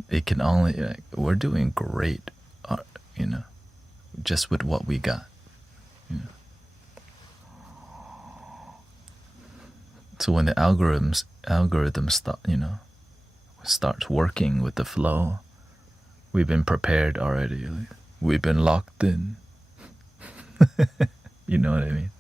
it can only, like, we're doing great, you know. just with what we got. You know? So when the algorithm starts working with the flow, we've been prepared already. We've been locked in. You know what I mean?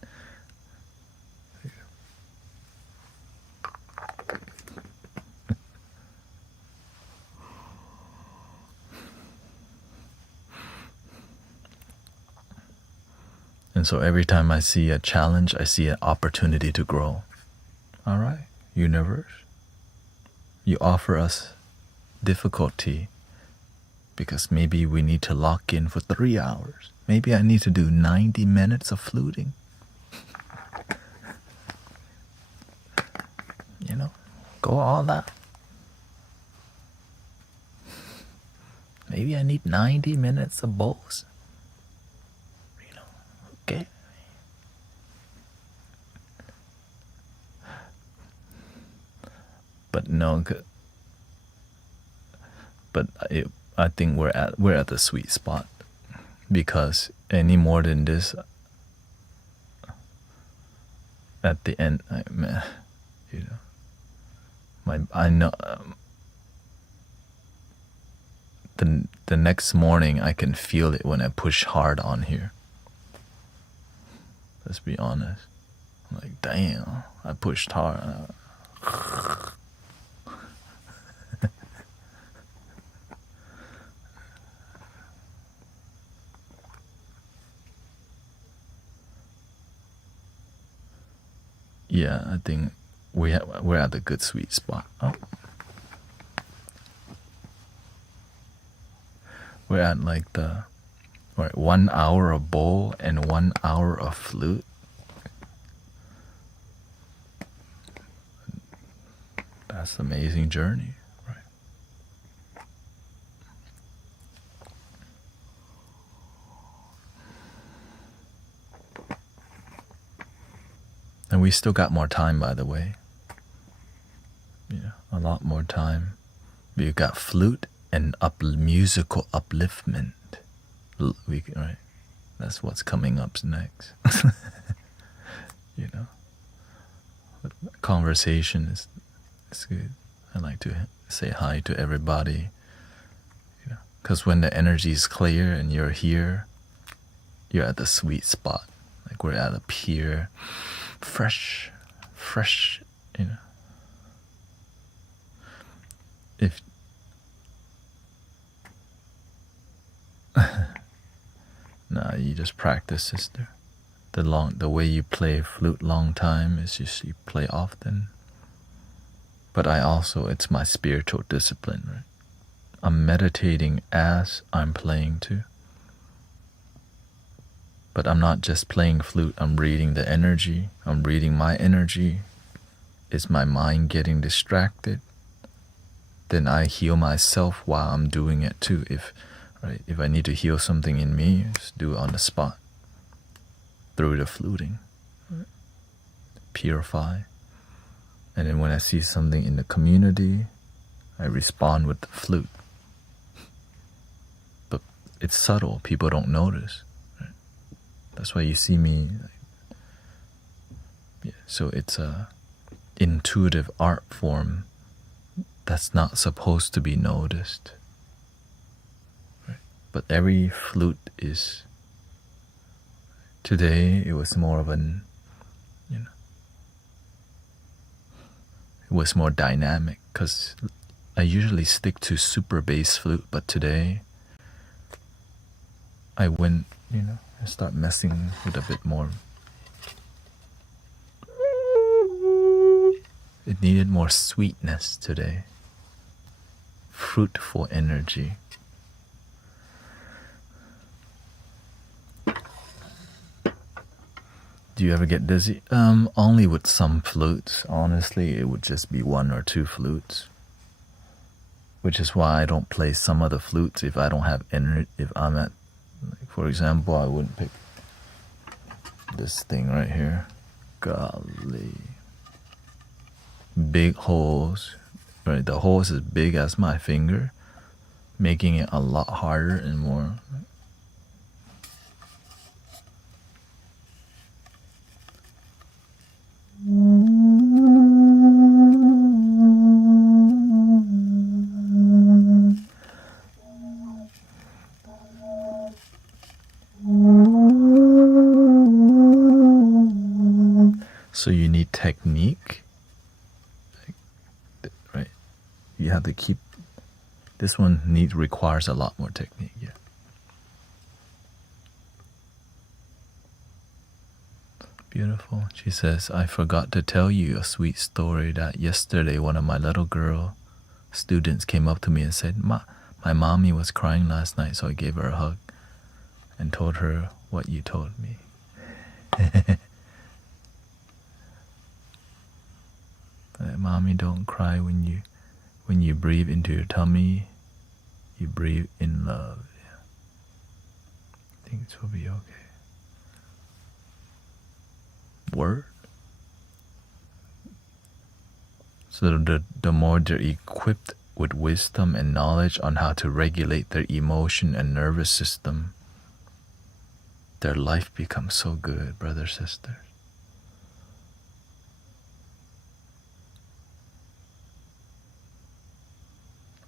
And so every time I see a challenge, I see an opportunity to grow. All right, universe, you offer us difficulty because maybe we need to lock in for 3 hours. Maybe I need to do 90 minutes of fluting. You know, go all out. Maybe I need 90 minutes of bowls. You know, okay. But no, but I think we're at the sweet spot, because any more than this, at the end, you know, I know the next morning I can feel it when I push hard on here. Let's be honest. I'm like, damn, I pushed hard. Yeah, I think we're at a good sweet spot. Oh. We're at like the 1 hour of bowl and 1 hour of flute. That's an amazing journey, right? And we still got more time, by the way. Yeah, a lot more time. We've got flute and musical upliftment. Right? That's what's coming up next. You know, but conversation is good. I like to say hi to everybody. You know, because when the energy is clear and you're here, you're at the sweet spot. Like we're at a pure, fresh. You know, if nah, you just practice, sister. The way you play flute long time is just you play often. But it's my spiritual discipline, right? I'm meditating as I'm playing too. But I'm not just playing flute, I'm reading the energy. I'm reading my energy. Is my mind getting distracted? Then I heal myself while I'm doing it too. If I need to heal something in me, just do it on the spot. Through the fluting. Right? Purify. And then when I see something in the community, I respond with the flute. But it's subtle, people don't notice. Right? That's why you see me. Yeah, so it's a intuitive art form that's not supposed to be noticed. Right? But every flute is. Today it was more of it was more dynamic, because I usually stick to super bass flute, but today I went, I start messing with a bit more. It needed more sweetness today. Fruitful energy. Do you ever get dizzy? Only with some flutes. Honestly, it would just be 1 or 2 flutes. Which is why I don't play some of the flutes if I don't have energy. If I'm at, for example, I wouldn't pick this thing right here. Golly. Big holes. Right, the hole is as big as my finger, making it a lot harder and more. So you need technique, right? You have to keep, this one requires a lot more technique, yeah. Beautiful. She says, I forgot to tell you a sweet story that yesterday one of my little girl students came up to me and said, my mommy was crying last night, so I gave her a hug and told her what you told me. Mommy, don't cry when you breathe into your tummy. You breathe in love. Yeah. Things will be okay. Word. So the more they're equipped with wisdom and knowledge on how to regulate their emotion and nervous system, their life becomes so good, brothers, sisters.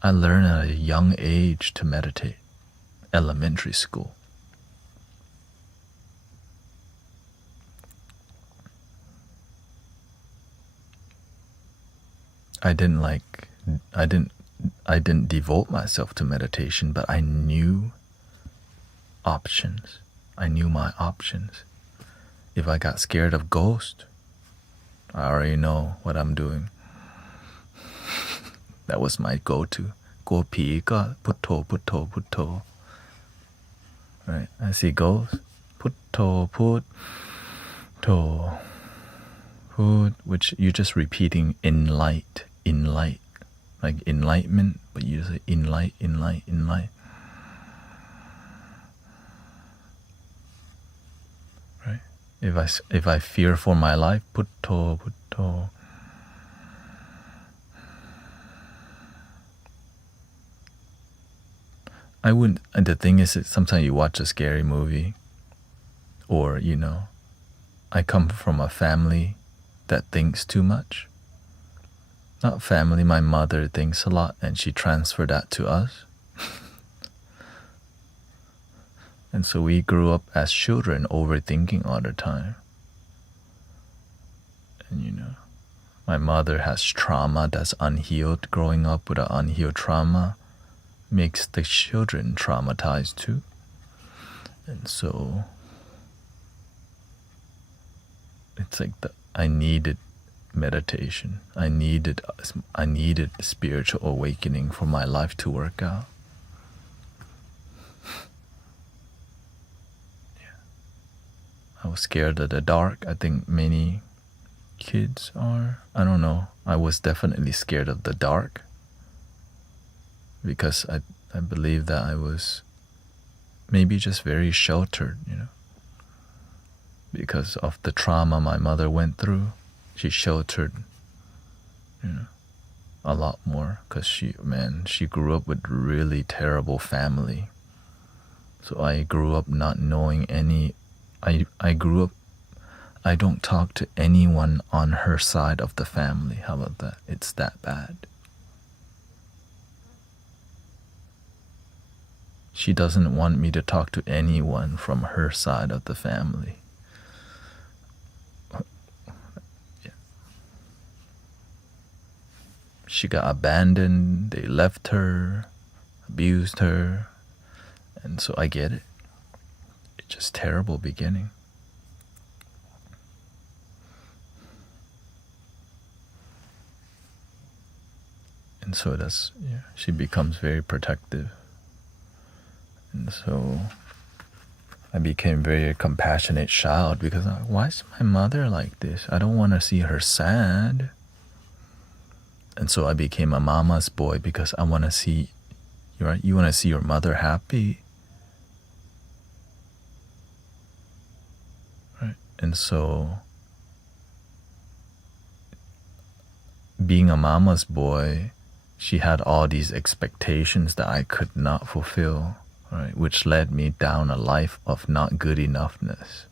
I learned at a young age to meditate, elementary school. I didn't devote myself to meditation, but I knew options. I knew my options. If I got scared of ghosts, I already know what I'm doing. That was my go-to. กลัวผีก็พุทโธพุทโธพุทโธ Right? I see ghosts. พุทโธพุทโธ Put, which you're just repeating in light, like enlightenment, but you say in light. Right? If I fear for my life, putto. I wouldn't. And the thing is, sometimes you watch a scary movie, or I come from a family that thinks too much. Not family, my mother thinks a lot, and she transferred that to us. And so we grew up as children overthinking all the time. And my mother has trauma that's unhealed. Growing up with an unhealed trauma makes the children traumatized too. And so it's like I needed meditation. I needed spiritual awakening for my life to work out. Yeah. I was scared of the dark. I think many kids are. I don't know. I was definitely scared of the dark because I believe that I was maybe just very sheltered, because of the trauma my mother went through. She sheltered, a lot more because she grew up with really terrible family. So I grew up not knowing any. I grew up. I don't talk to anyone on her side of the family. How about that? It's that bad. She doesn't want me to talk to anyone from her side of the family. She got abandoned, they left her, abused her, and so I get it. It's just terrible beginning. And so she becomes very protective. And so I became very compassionate child because why is my mother like this? I don't want to see her sad. And so I became a mama's boy because I want to see, you want to see your mother happy. Right? And so being a mama's boy, she had all these expectations that I could not fulfill, right? Which led me down a life of not good enoughness.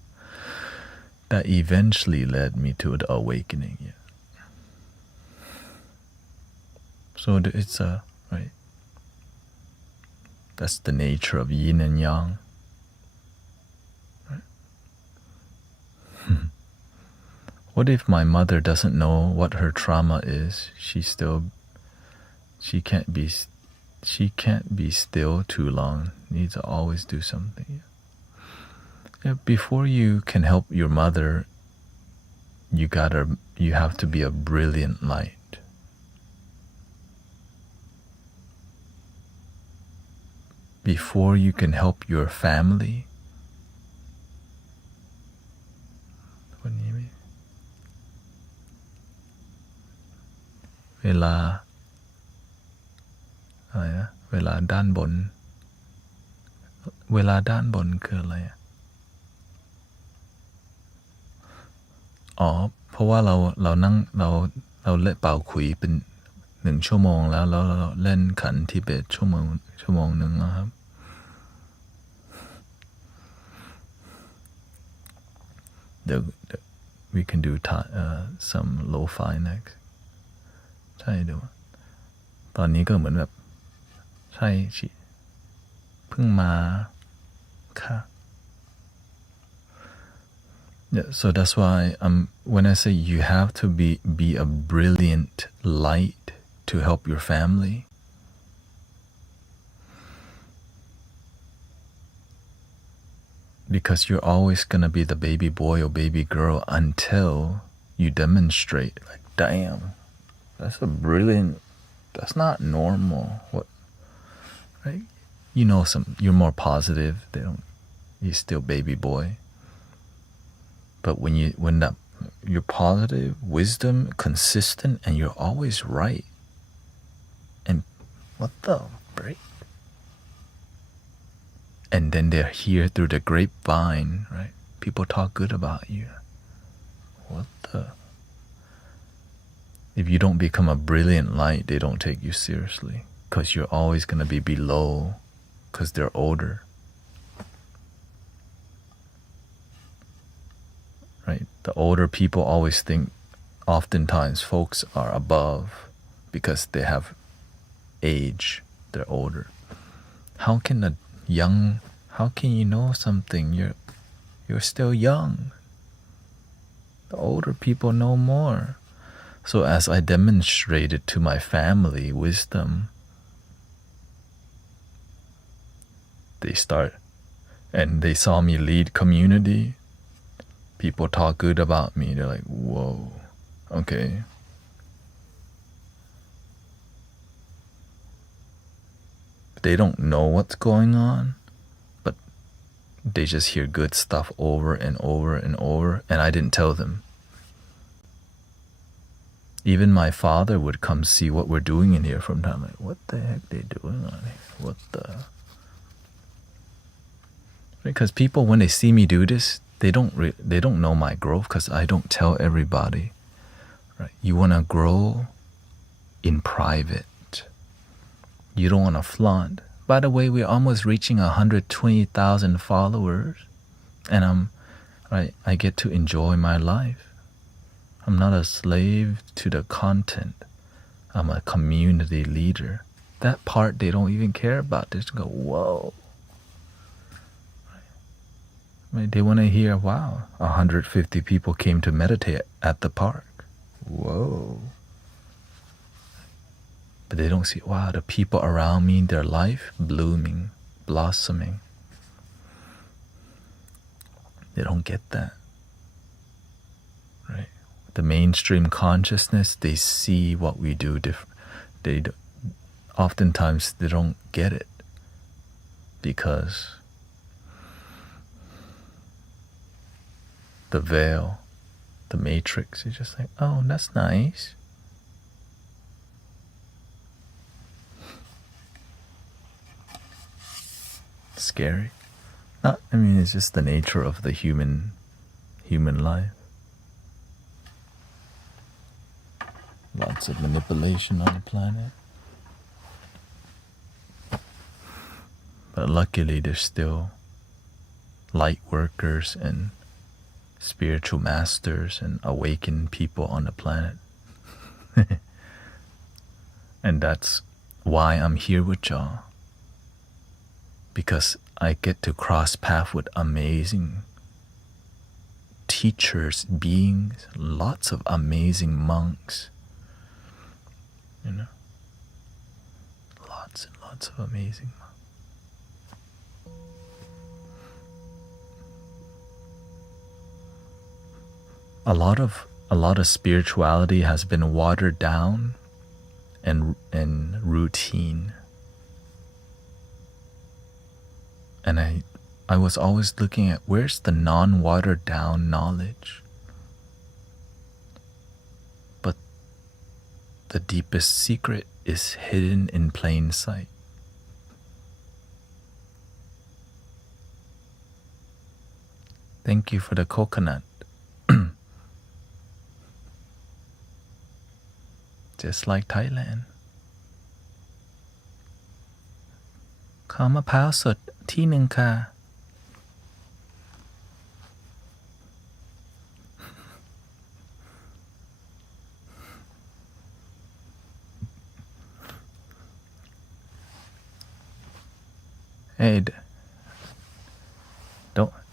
That eventually led me to the awakening. Yeah. So it's right. That's the nature of yin and yang. Right? What if my mother doesn't know what her trauma is? She can't be still too long. Needs to always do something. Yeah, before you can help your mother, you have to be a brilliant light. Before you can help your family, what do you mean? เวลาอะไรนะเวลาด้านบนคืออะไรอ่ะอ๋อเพราะว่าเรานั่งเราเล่นเป่าขลุยเป็น1 ชั่วโมงแล้วเราเล่นขันทิเบตชั่วโมงหนึ่งนะครับwe can do some lo-fi next ใช่ดูตอนนี้ก็เหมือนแบบใช่เพิ่งมาค่ะ Yeah, so that's why when I say you have to be a brilliant light to help your family, because you're always gonna be the baby boy or baby girl until you demonstrate, like, damn, that's not normal. What, right? You know, you're more positive. You're still baby boy. But when you're positive, wisdom, consistent, and you're always right. And what the break? And then they're here through the grapevine, right? People talk good about you. What the? If you don't become a brilliant light, they don't take you seriously. Because you're always going to be below, because they're older. Right? The older people always think, oftentimes, folks are above because they have age. They're older. How can you know something? You're still young. The older people know more. So as I demonstrated to my family wisdom, they saw me lead community. People talk good about me. They're like, whoa, okay. They don't know what's going on, but they just hear good stuff over and over and over, and I didn't tell them. Even my father would come see what we're doing in here from time. Like, what the heck they doing on here? What the? Because people, when they see me do this, they don't know my growth because I don't tell everybody. Right? You want to grow in private. You don't want to flaunt. By the way, we're almost reaching 120,000 followers, and I get to enjoy my life. I'm not a slave to the content. I'm a community leader. That part they don't even care about. They just go, whoa. They want to hear, wow, 150 people came to meditate at the park. Whoa. But they don't see, wow, the people around me, their life blooming, blossoming. They don't get that. Right? The mainstream consciousness, they see what we do different. Oftentimes they don't get it because the veil, the matrix is just like, oh, that's nice. Scary. It's just the nature of the human life. Lots of manipulation on the planet. But luckily there's still light workers and spiritual masters and awakened people on the planet. And that's why I'm here with y'all. Because I get to cross paths with amazing teachers, beings, lots of amazing monks, lots and lots of amazing monks. A lot of spirituality has been watered down and routine. And I was always looking at where's the non-watered down knowledge. But the deepest secret is hidden in plain sight. Thank you for the coconut. Just like Thailand. ขอมะพร้าวสดที่หนึ่งค่ะ Hey,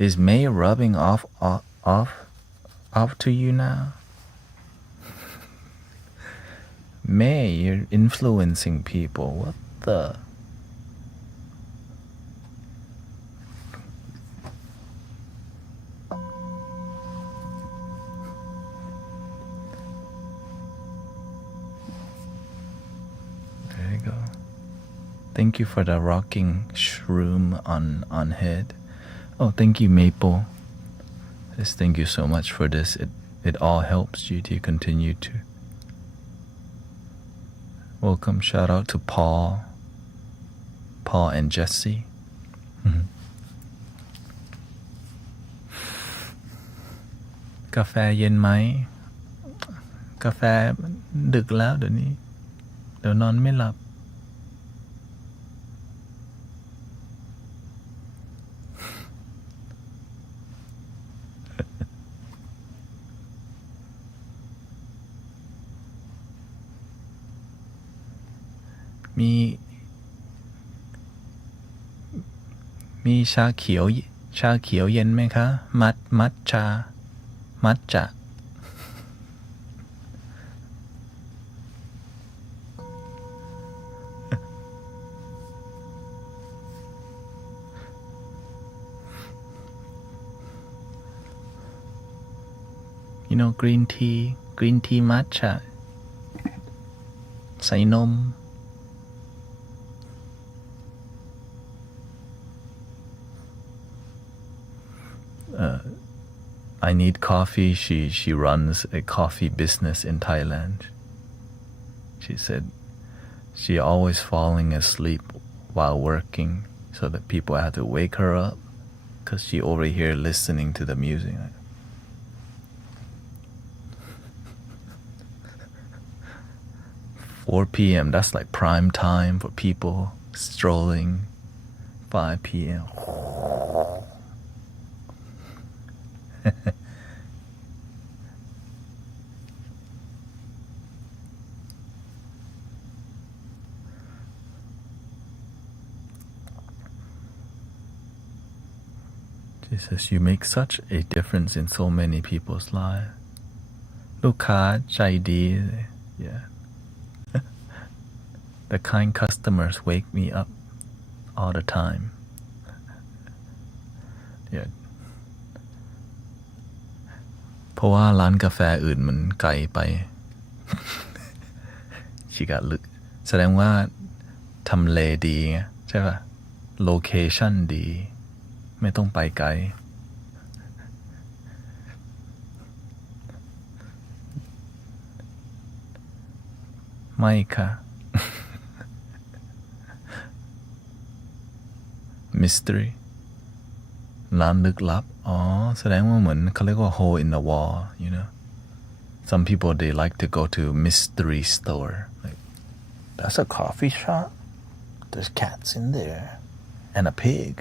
is May rubbing off to you now? May, you're influencing people. What the? There you go. Thank you for the rocking shroom on head. Oh, thank you, Maple. Just thank you so much for this. It all helps you to continue to. Welcome. Shout out to Paul and Jesse. Mm-hmm. กาแฟเย็นไหม กาแฟดึกแล้วเดี๋ยวนี้ เดี๋ยวนอนไม่หลับ มีชาเขียวเย็นไหมคะ มัทชา มัทจะ green tea matcha ใส่นมI need coffee. She runs a coffee business in Thailand. She said she always falling asleep while working so that people have to wake her up because she over here listening to the music. 4 p.m. That's like prime time for people strolling. 5 p.m. She says you make such a difference in so many people's lives. ลูกค้าใจดี Yeah. The kind customers wake me up all the time. Yeah. เพราะว่าร้านกาแฟอื่นมันไกลไป ชิกะลึกแสดงว่าทำเลดีไงใช่ป่ะโลเคชั่นดีไม่ต้องไปไกลไม่ค่ะ mystery ร้านลึกลับอ๋อแสดงว่าเหมือนเขาเรียกว่า hole in the wall some people they like to go to mystery store like that's a coffee shop there's cats in there and a pig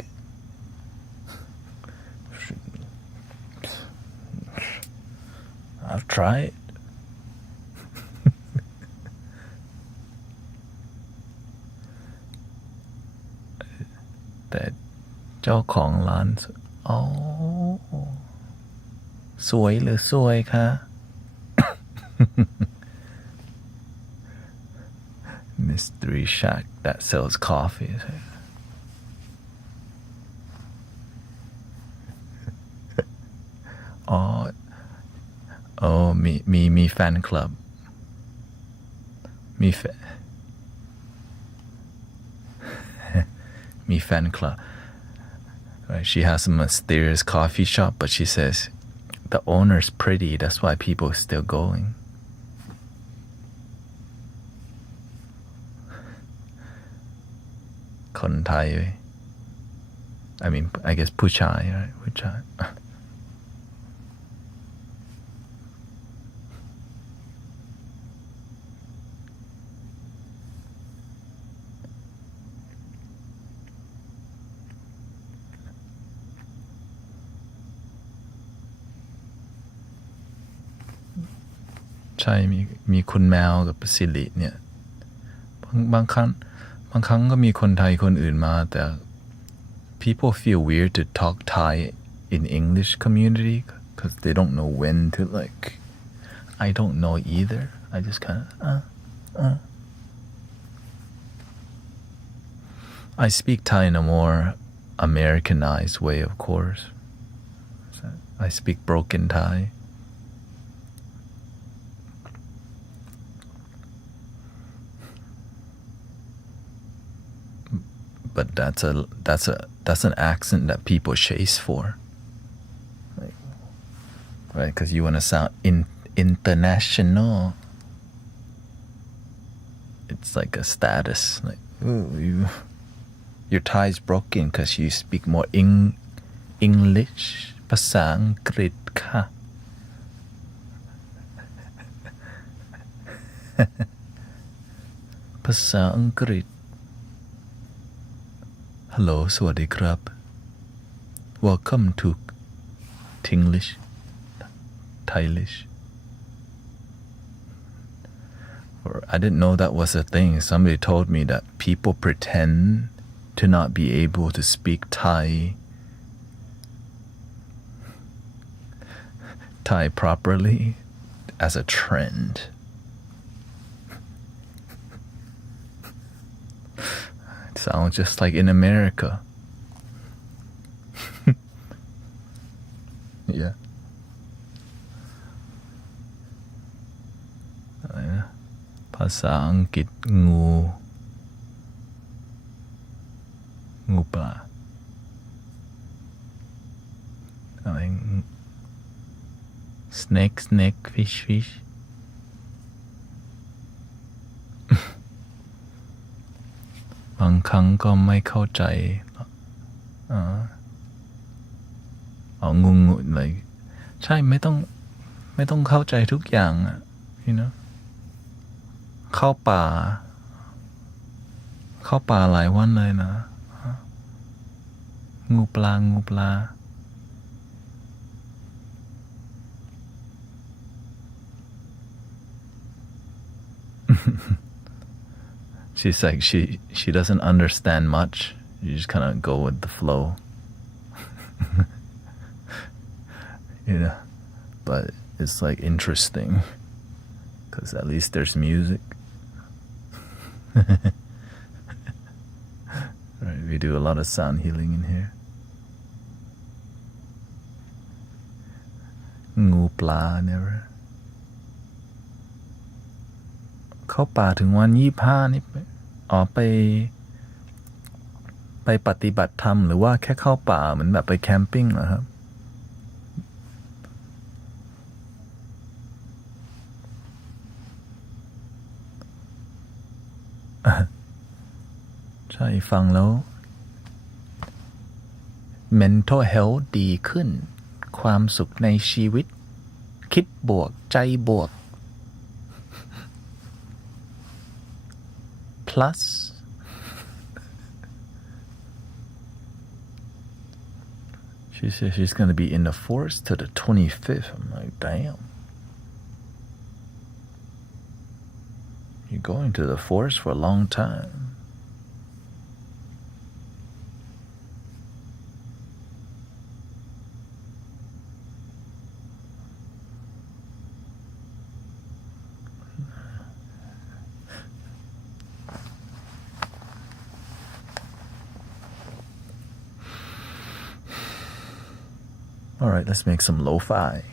I've triedแต่เจ้าของร้านอ๋อ สวยหรือสวยคะ Mystery shack that sells coffee. Oh, me fan club. Me fan club. Right, she has a mysterious coffee shop, but she says the owner's pretty. That's why people are still going. Kon Thai. I mean, I guess ผู้ชาย right? ผู้ชาย ใช่มีคุณแมวกับสิริเนี่ยบางครั้งก็มีคนไทยคนอื่นมาแต่ people feel weird to talk Thai in English community because they don't know when to like I don't know either I just kind of I speak Thai in a more Americanized way of course I speak broken Thai but that's an accent that people chase for, like, right? Because you want to sound international. It's like a status, like ooh, your Thai is broken because you speak more English. ภาษาอังกฤษค่ะ ภาษาอังกฤษฮัลโหลสวัสดีครับ Welcome to Tinglish Thailish or I didn't know that was a thing somebody told me that people pretend to not be able to speak Thai properly as a trend sounds just like in America. Yeah. ภาษาอังกฤษงูปลาอะไร snake fishบางครั้งก็ไม่เข้าใจงูเลยใช่ไม่ต้องเข้าใจทุกอย่างอ่ะ you know เข้าป่าหลายวันเลยนะงูปลา She's like she doesn't understand much. You just kind of go with the flow. You know, but it's like interesting because at least there's music. Right, we do a lot of sound healing in here. งูปลา never. เข้าป่าถึงวัน25นี่ไปปฏิบัติธรรมหรือว่าแค่เข้าป่าเหมือนแบบไปแคมปิ้งเหรอครับใช่ฟังแล้ว mental health ดีขึ้นความสุขในชีวิตคิดบวกใจบวกplus she says she's going to be in the forest to the 25th. I'm like, damn. You're going to the forest for a long time. Alright, let's make some lo-fi.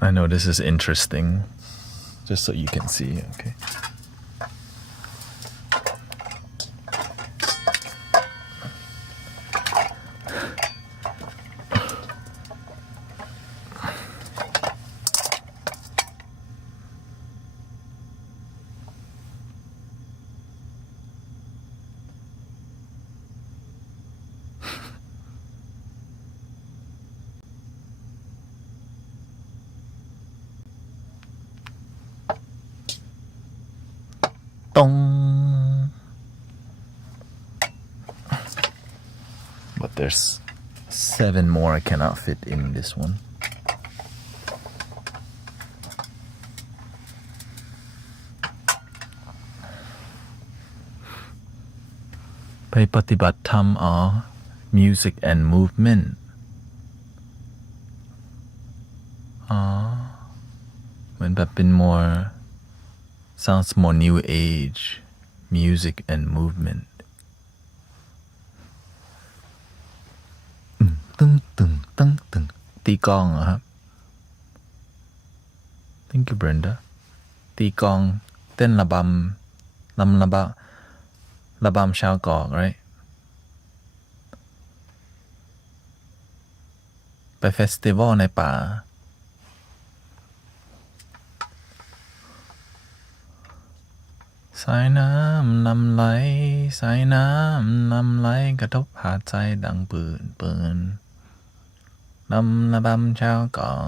I know this is interesting, just so you can see, okay? But there's 7 more I cannot fit in this one. ไปปฏิบัติธรรม music and movement เหมือนแบบเป็น more sounds more new age music and movement ตึงตีกลองเหรอครับ Thank you Brenda ตีกลองเต้นระบำชาวเกาะ right ไปเฟสติวัลในป่าสายน้ำนำไหลสายน้ำนำไหลกระทบหาดทรายดังปืนนำระบำชาวเกาะ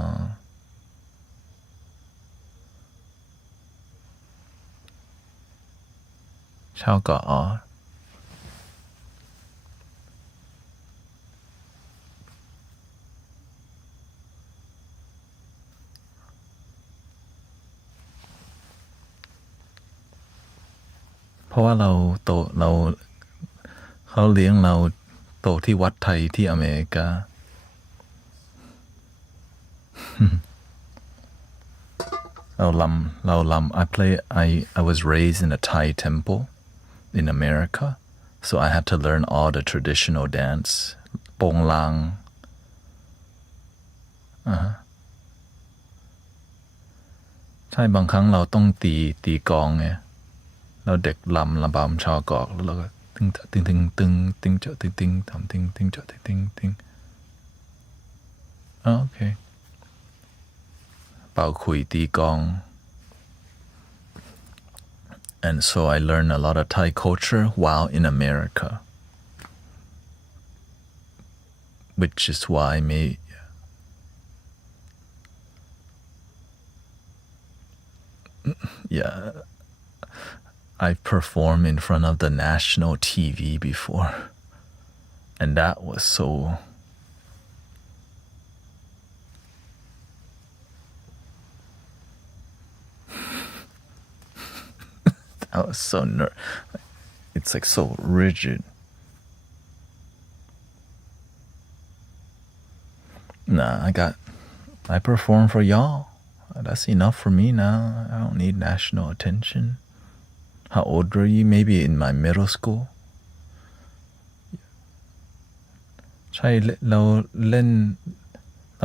เพราะว่าเขาเลี้ยงเราโตที่วัดไทยที่อเมริกา เราลำ I was raised in a Thai temple in America so I had to learn all the traditional dance โปงลางใช่บางครั้งเราต้องตีกลองไงเราเด็กระบำชาวเกาะแล้วเราก็ตึงเจาะตึงทำตึงเจาะตึงโอเคเป่าขลุยตีกลอง and so I learned a lot of Thai culture while in America which is why I've performed in front of the national TV before and that was so I was so it's like so rigid. Nah, I perform for y'all. That's enough for me now. I don't need national attention. How old were you? Maybe in my middle school. ใช่เร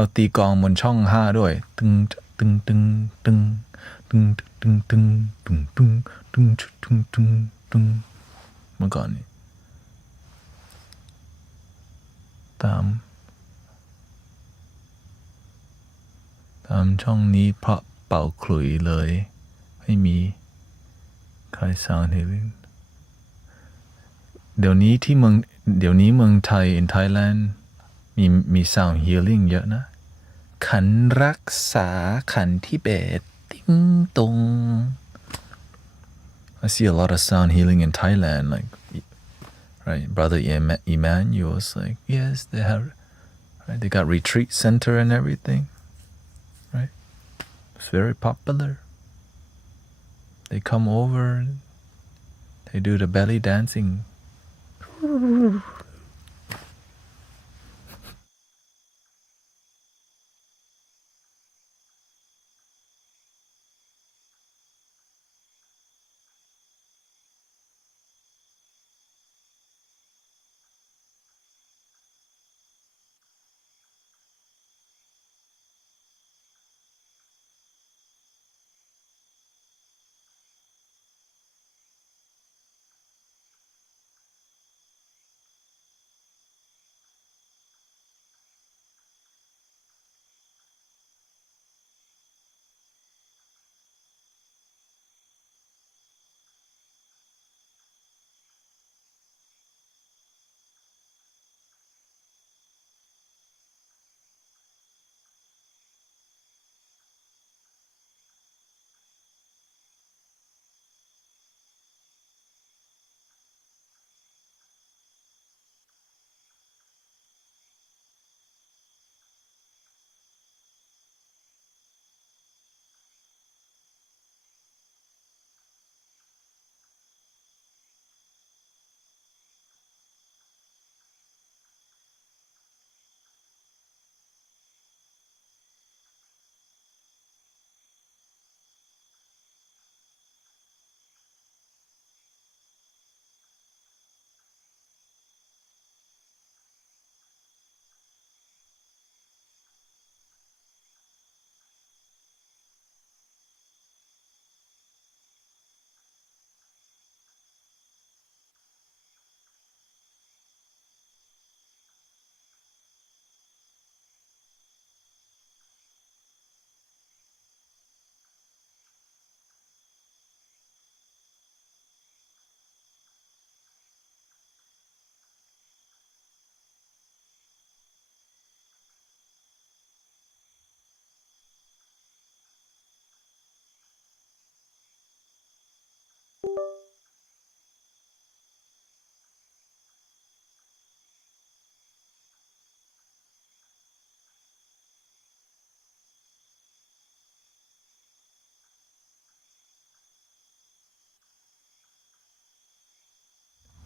าตีกลองบนช่อง5ด้วยตึงเมื่อก่อนนี่ตามช่องนี้เพราะเป่าขลุ่ยเลยไม่มีใคร sound healing เดี๋ยวนี้เมืองไทย in Thailand มี sound healing เยอะนะขันรักษาขันทิเบตติ้งตง I see a lot of sound healing in Thailand like right brother Emmanuel was like yes they have Right? They got retreat center and everything. Right? It's very popular. They come over, they do the belly dancing.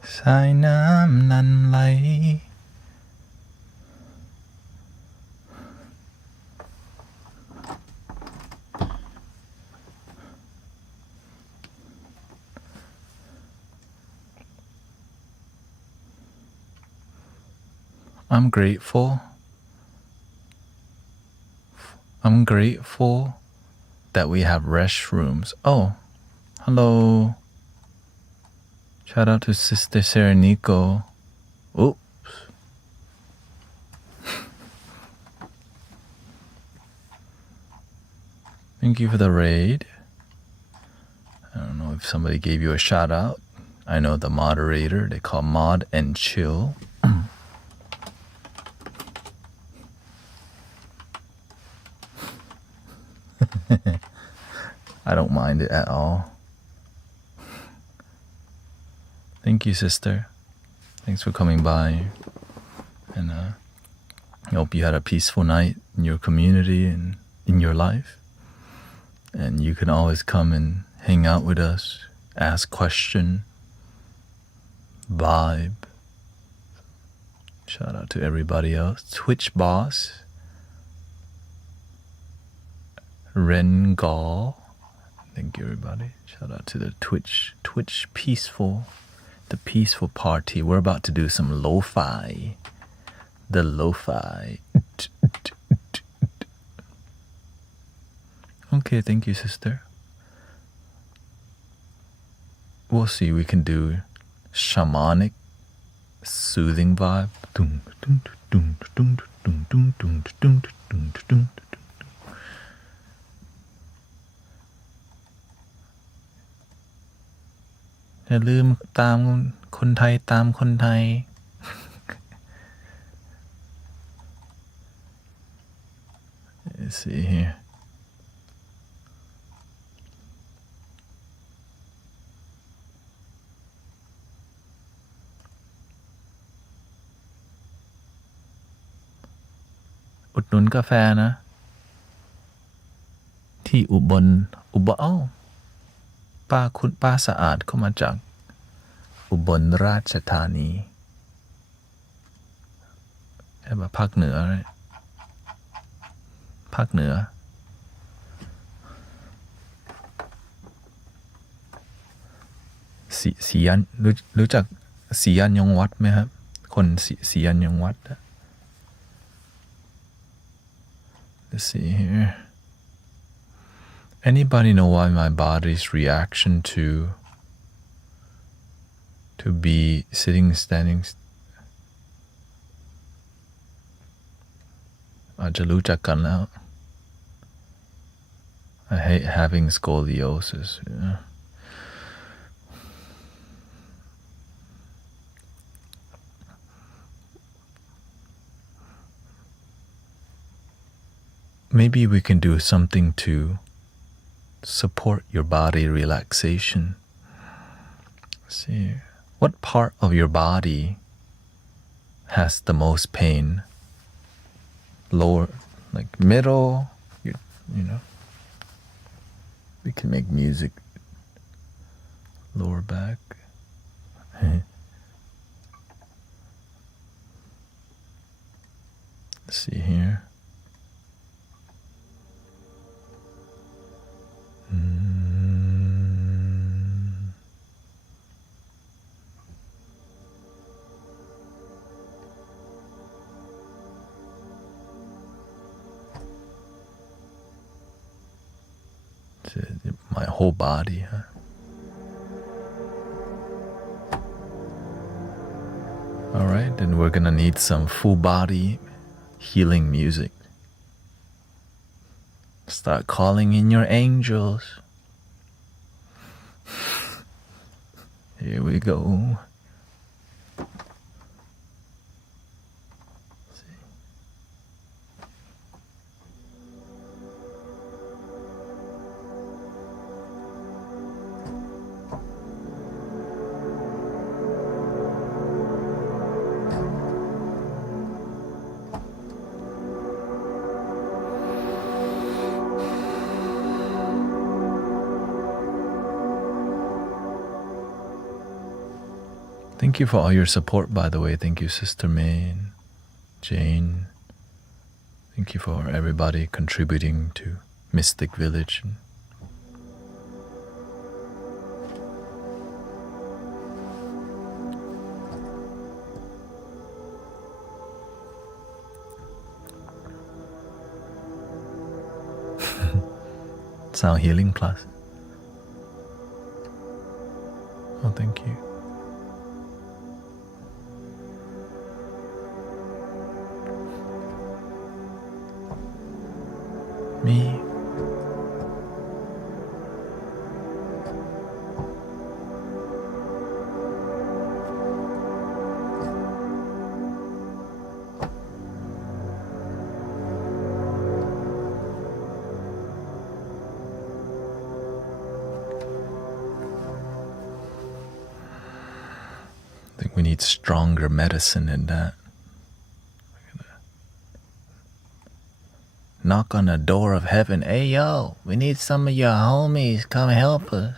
Sai nam nan lai. I'm grateful. I'm grateful that we have restrooms. Oh, hello. Shout out to Sister Sarah Nico. Oops. Thank you for the raid. I don't know if somebody gave you a shout out. I know the moderator, they call Mod and Chill. I don't mind it at all. Thank you, sister. Thanks for coming by. And I hope you had a peaceful night in your community and in your life. And you can always come and hang out with us, ask question, vibe. Shout out to everybody else. Twitch boss. Rengal. Thank you, everybody. Shout out to the Twitch peaceful, the peaceful party. We're about to do some lo-fi. The lo-fi. Okay, thank you, sister. We'll see. We can do shamanic, soothing vibe.อย่าลืมตามคนไทยตามคนไทย Let's see here. หนุนกาแฟนะ ที่อุบลอ้าวคุณป้าสะอาดเข้ามาจากอุบลราชธานีใช่ป่ะภาคเหนือภาคเหนือสียันรู้จักสียันยงวัดไหมครับคนสียันยงวัด Let's see here. Anybody know why my body's reaction to be sitting, standing? อาจจะรู้จักกันแล้ว I hate having scoliosis. Yeah. Maybe we can do something to support your body relaxation. Let's see, what part of your body has the most pain? Lower, like middle, you know. We can make music. Lower back. Let's see here. My whole body, huh? All right, then we're gonna need some full body healing music. Start calling in your angels. Here we go. Thank you for all your support, by the way. Thank you, Sister May and Jane. Thank you for everybody contributing to Mystic Village. Sound healing class. Oh, thank you. Me. I think we need stronger medicine than that. Knock on the door of heaven. Hey, yo, we need some of your homies. Come help us.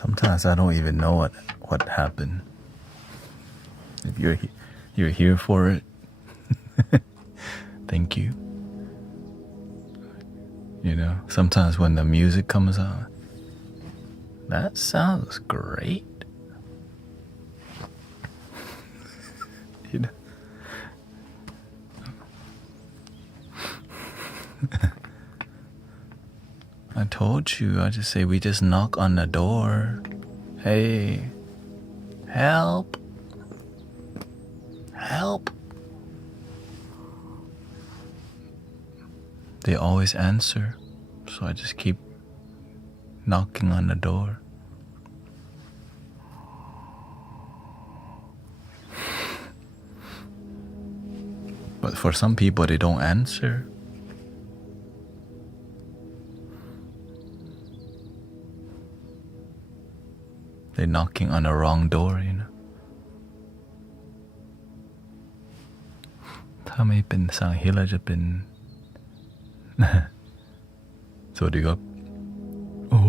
Sometimes I don't even know what happened. If you're here for it, thank you. You know, sometimes when the music comes on, that sounds great. You know. I told you, I just say we just knock on the door. Hey, help. Help. They always answer, so I just keep knocking on the door. But for some people, they don't answer. They're knocking on the wrong door, you know. ถ้าไม่เป็นภาษาอังกฤษเราจะเป็น สวัสดีครับ โอ้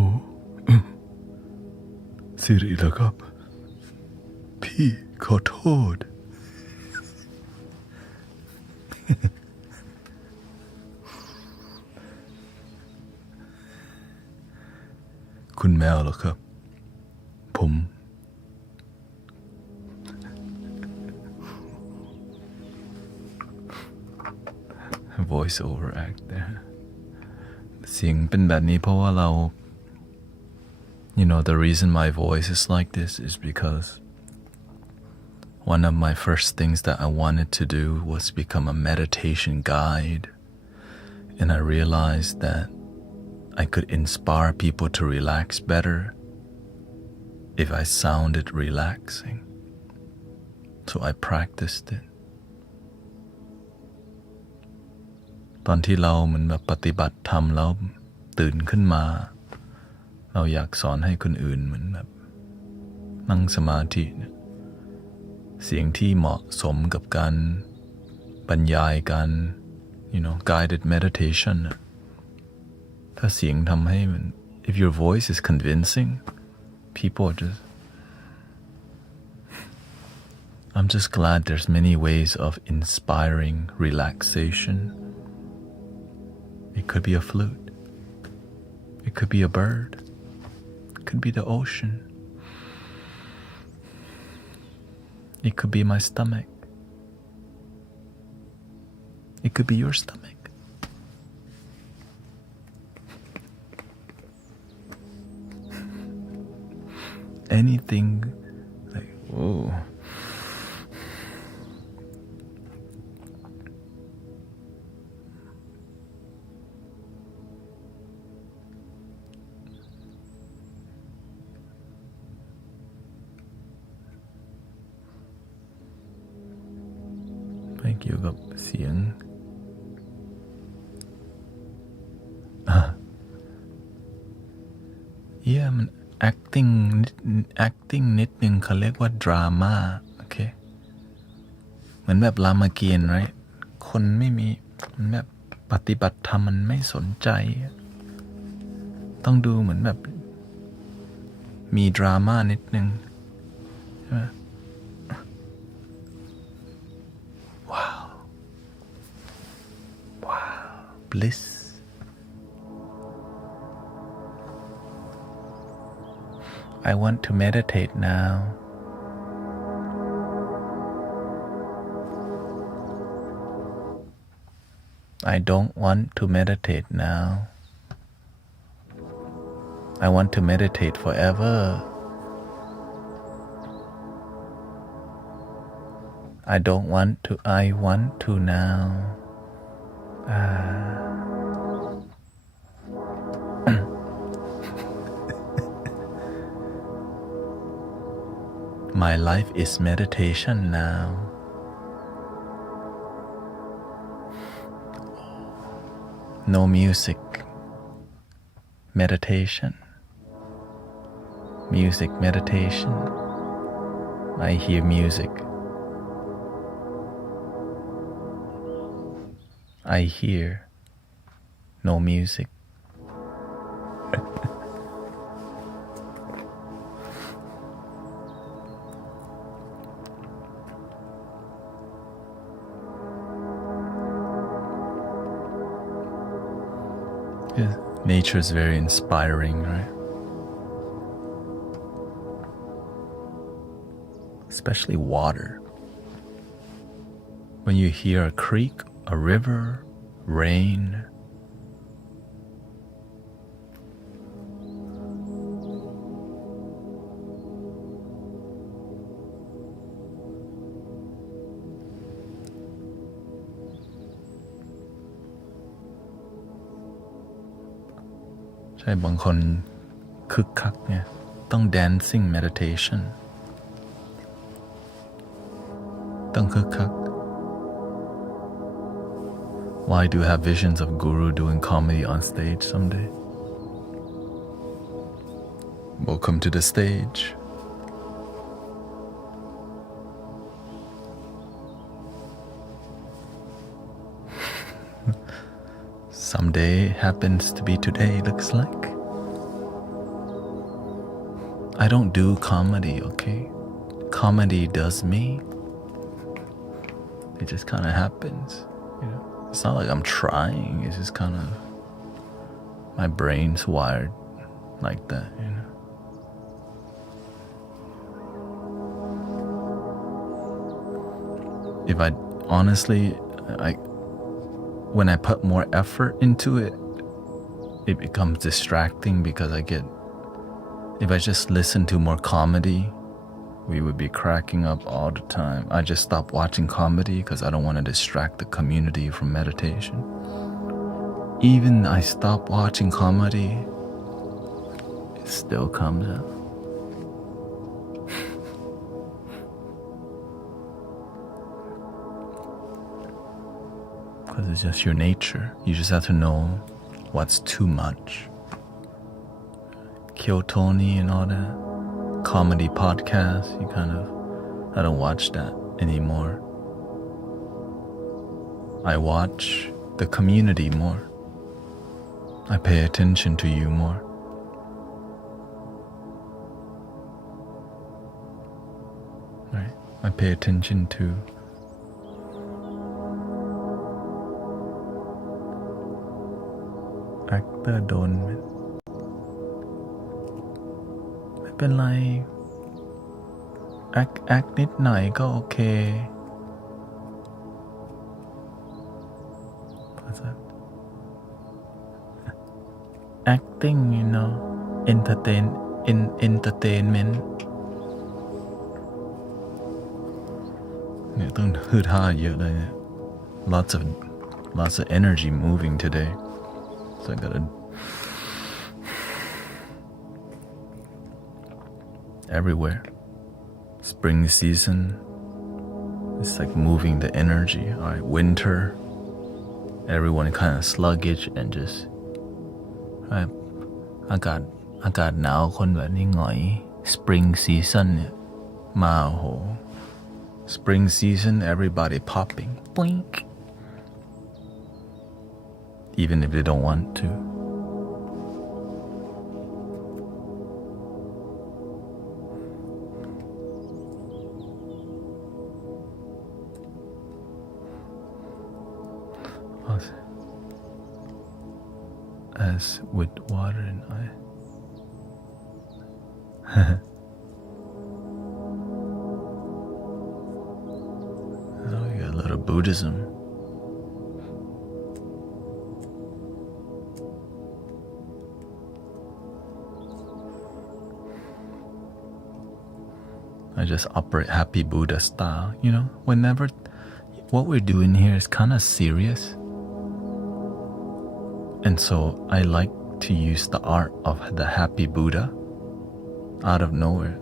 สิริเหรอครับ พี่ขอโทษ คุณแมวเหรอครับ ผม voice over act there เสียงเป็นแบบนี้เพราะว่าเรา you know the reason my voice is like this is because one of my first things that I wanted to do was become a meditation guide, and I realized that I could inspire people to relax better if I sounded relaxing. So I practiced it. ตอนที่เราเหมือนแบบปฏิบัติธรรมแล้วตื่นขึ้นมาเราอยากสอนให้คนอื่นเหมือนแบบนั่งสมาธิเนี่ยเสียงที่เหมาะสมกับการบรรยายการ you know guided meditation ถ้าเสียงทำให้มัน if your voice is convincing people just I'm just glad there's many ways of inspiring relaxation. It could be a flute. It could be a bird. It could be the ocean. It could be my stomach. It could be your stomach. Anything like, whoa. Thank you กับเสียงมัน acting นิดนึงเขาเรียกว่า drama โอเคเหมือนแบบรามเกียรติ์ right คนไม่มีมันแบบปฏิบัติธรรมมันไม่สนใจต้องดูเหมือนแบบมีดราม่านิดนึงใช่ไหมbliss. I want to meditate now. I don't want to meditate now. I want to meditate forever. I don't want to, I want to now. My life is meditation now. No music. Meditation. Music meditation. I hear music. I hear no music. Yeah, nature is very inspiring, right? Especially water. When you hear a creek, a river, rain,ใช่บางคนคึกคักเนี่ยต้อง dancing meditation ต้องคึกคัก Why do you have visions of Guru doing comedy on stage someday? Welcome to the stage. Someday happens to be today, looks like. I don't do comedy, okay? Comedy does me. It just kind of happens, you know? It's not like I'm trying, it's just kind of my brain's wired like that, you know? If I honestly, when I put more effort into it, it becomes distracting because if I just listen to more comedy, we would be cracking up all the time. I just stopped watching comedy because I don't want to distract the community from meditation. Even I stopped watching comedy, it still comes out. Because it's just your nature. You just have to know what's too much. Kyotoni and all that. Comedy podcasts, I don't watch that anymore. I watch the community more. I pay attention to you more. Right? I pay attention to actor โดนไม่เป็นไรแอคนิดหน่อยก็โอเค acting, you know, entertainment เนี่ยต้องฮืดฮ่าเยอะเลยเนี่ย lots of energy moving today, so I gotta everywhere. Spring season, it's like moving the energy. All right, winter, everyone kind of sluggish and just อากาศหนาวคนแบบนี้หงอย Spring season เนี่ยมาโห Spring season, everybody popping, blink, even if they don't want to. As with water and ice. Oh, you got a little Buddhism. I just operate happy Buddha style, you know, whenever what we're doing here is kind of serious. And so I like to use the art of the happy Buddha out of nowhere.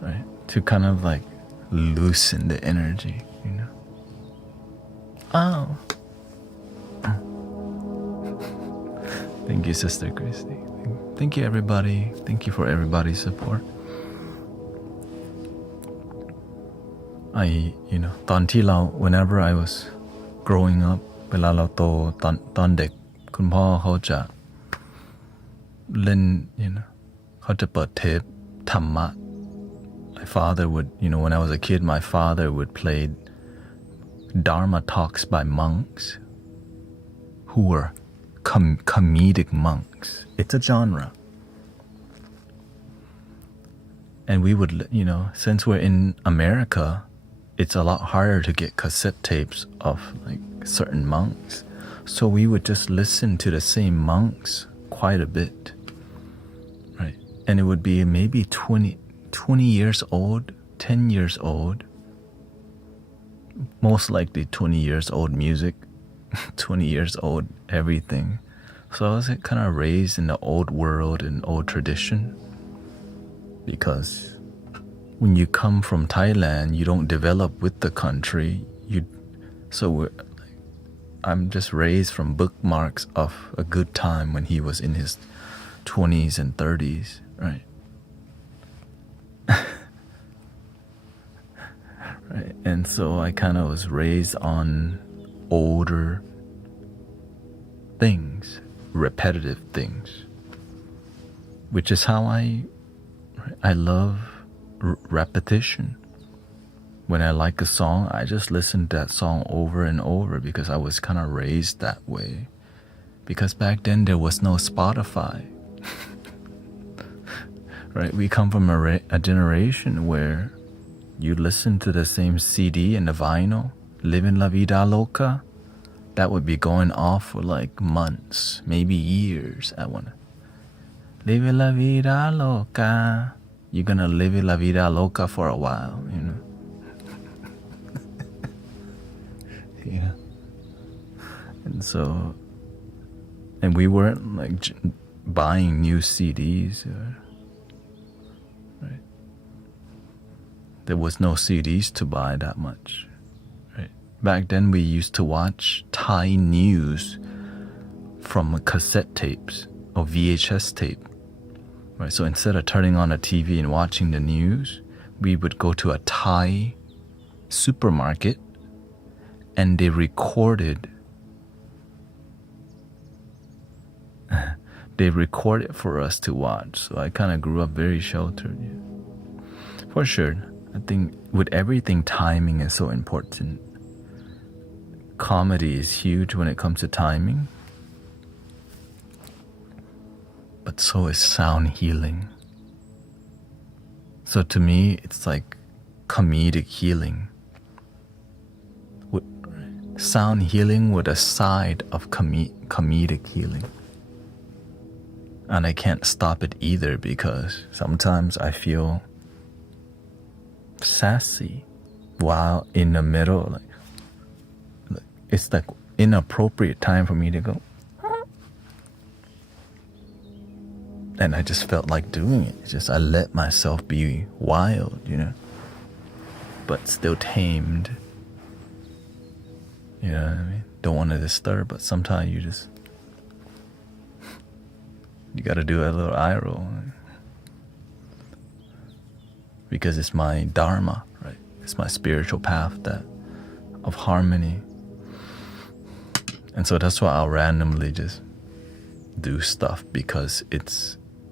Right? To kind of like loosen the energy, you know. Oh. Thank you, Sister Christy. Thank you, everybody. Thank you for everybody's support.ตอนที่เรา whenever I was growing up เวลาเราโตตอนเด็กคุณพ่อเขาจะเล่นเขาจะเปิดเทปธรรมะ my father would when I was a kid my father would play Dharma talks by monks who were comedic monks. It's a genre. And we would, since we're in America, it's a lot harder to get cassette tapes of like certain monks. So we would just listen to the same monks quite a bit, right? And it would be maybe 20 years old, 10 years old, most likely 20 years old music, 20 years old everything. So I was kind of raised in the old world and old tradition, because when you come from Thailand, you don't develop with the country. I'm just raised from bookmarks of a good time when he was in his 20s and 30s, right? Right. And so I kind of was raised on older things, repetitive things, which is how I love repetition. When I like a song, I just listen to that song over and over because I was kind of raised that way. Because back then there was no Spotify. Right? We come from a generation where you listen to the same CD and the vinyl, Living La Vida Loca. That would be going off for like months, maybe years. I want to live la vida loca. You're gonna live la vida loca for a while, Yeah. And we weren't like buying new CDs, right? There was no CDs to buy that much, right? Back then we used to watch Thai news from cassette tapes or VHS tape, right? So instead of turning on a TV and watching the news, we would go to a Thai supermarket and they recorded for us to watch. So I kind of grew up very sheltered. Yeah. For sure, I think with everything, timing is so important. Comedy is huge when it comes to timing, but so is sound healing. So to me, it's like comedic healing. Sound healing with a side of comedic healing. And I can't stop it either, because sometimes I feel sassy while in the middle. Like it's like inappropriate time for me to go. And I just felt like doing it. It's just I let myself be wild, but still tamed. You know what I mean? Don't want to disturb, but sometimes you gotta do a little eye roll. Because it's my Dharma, right? It's my spiritual path of harmony. And so that's why I'll randomly just do stuff, because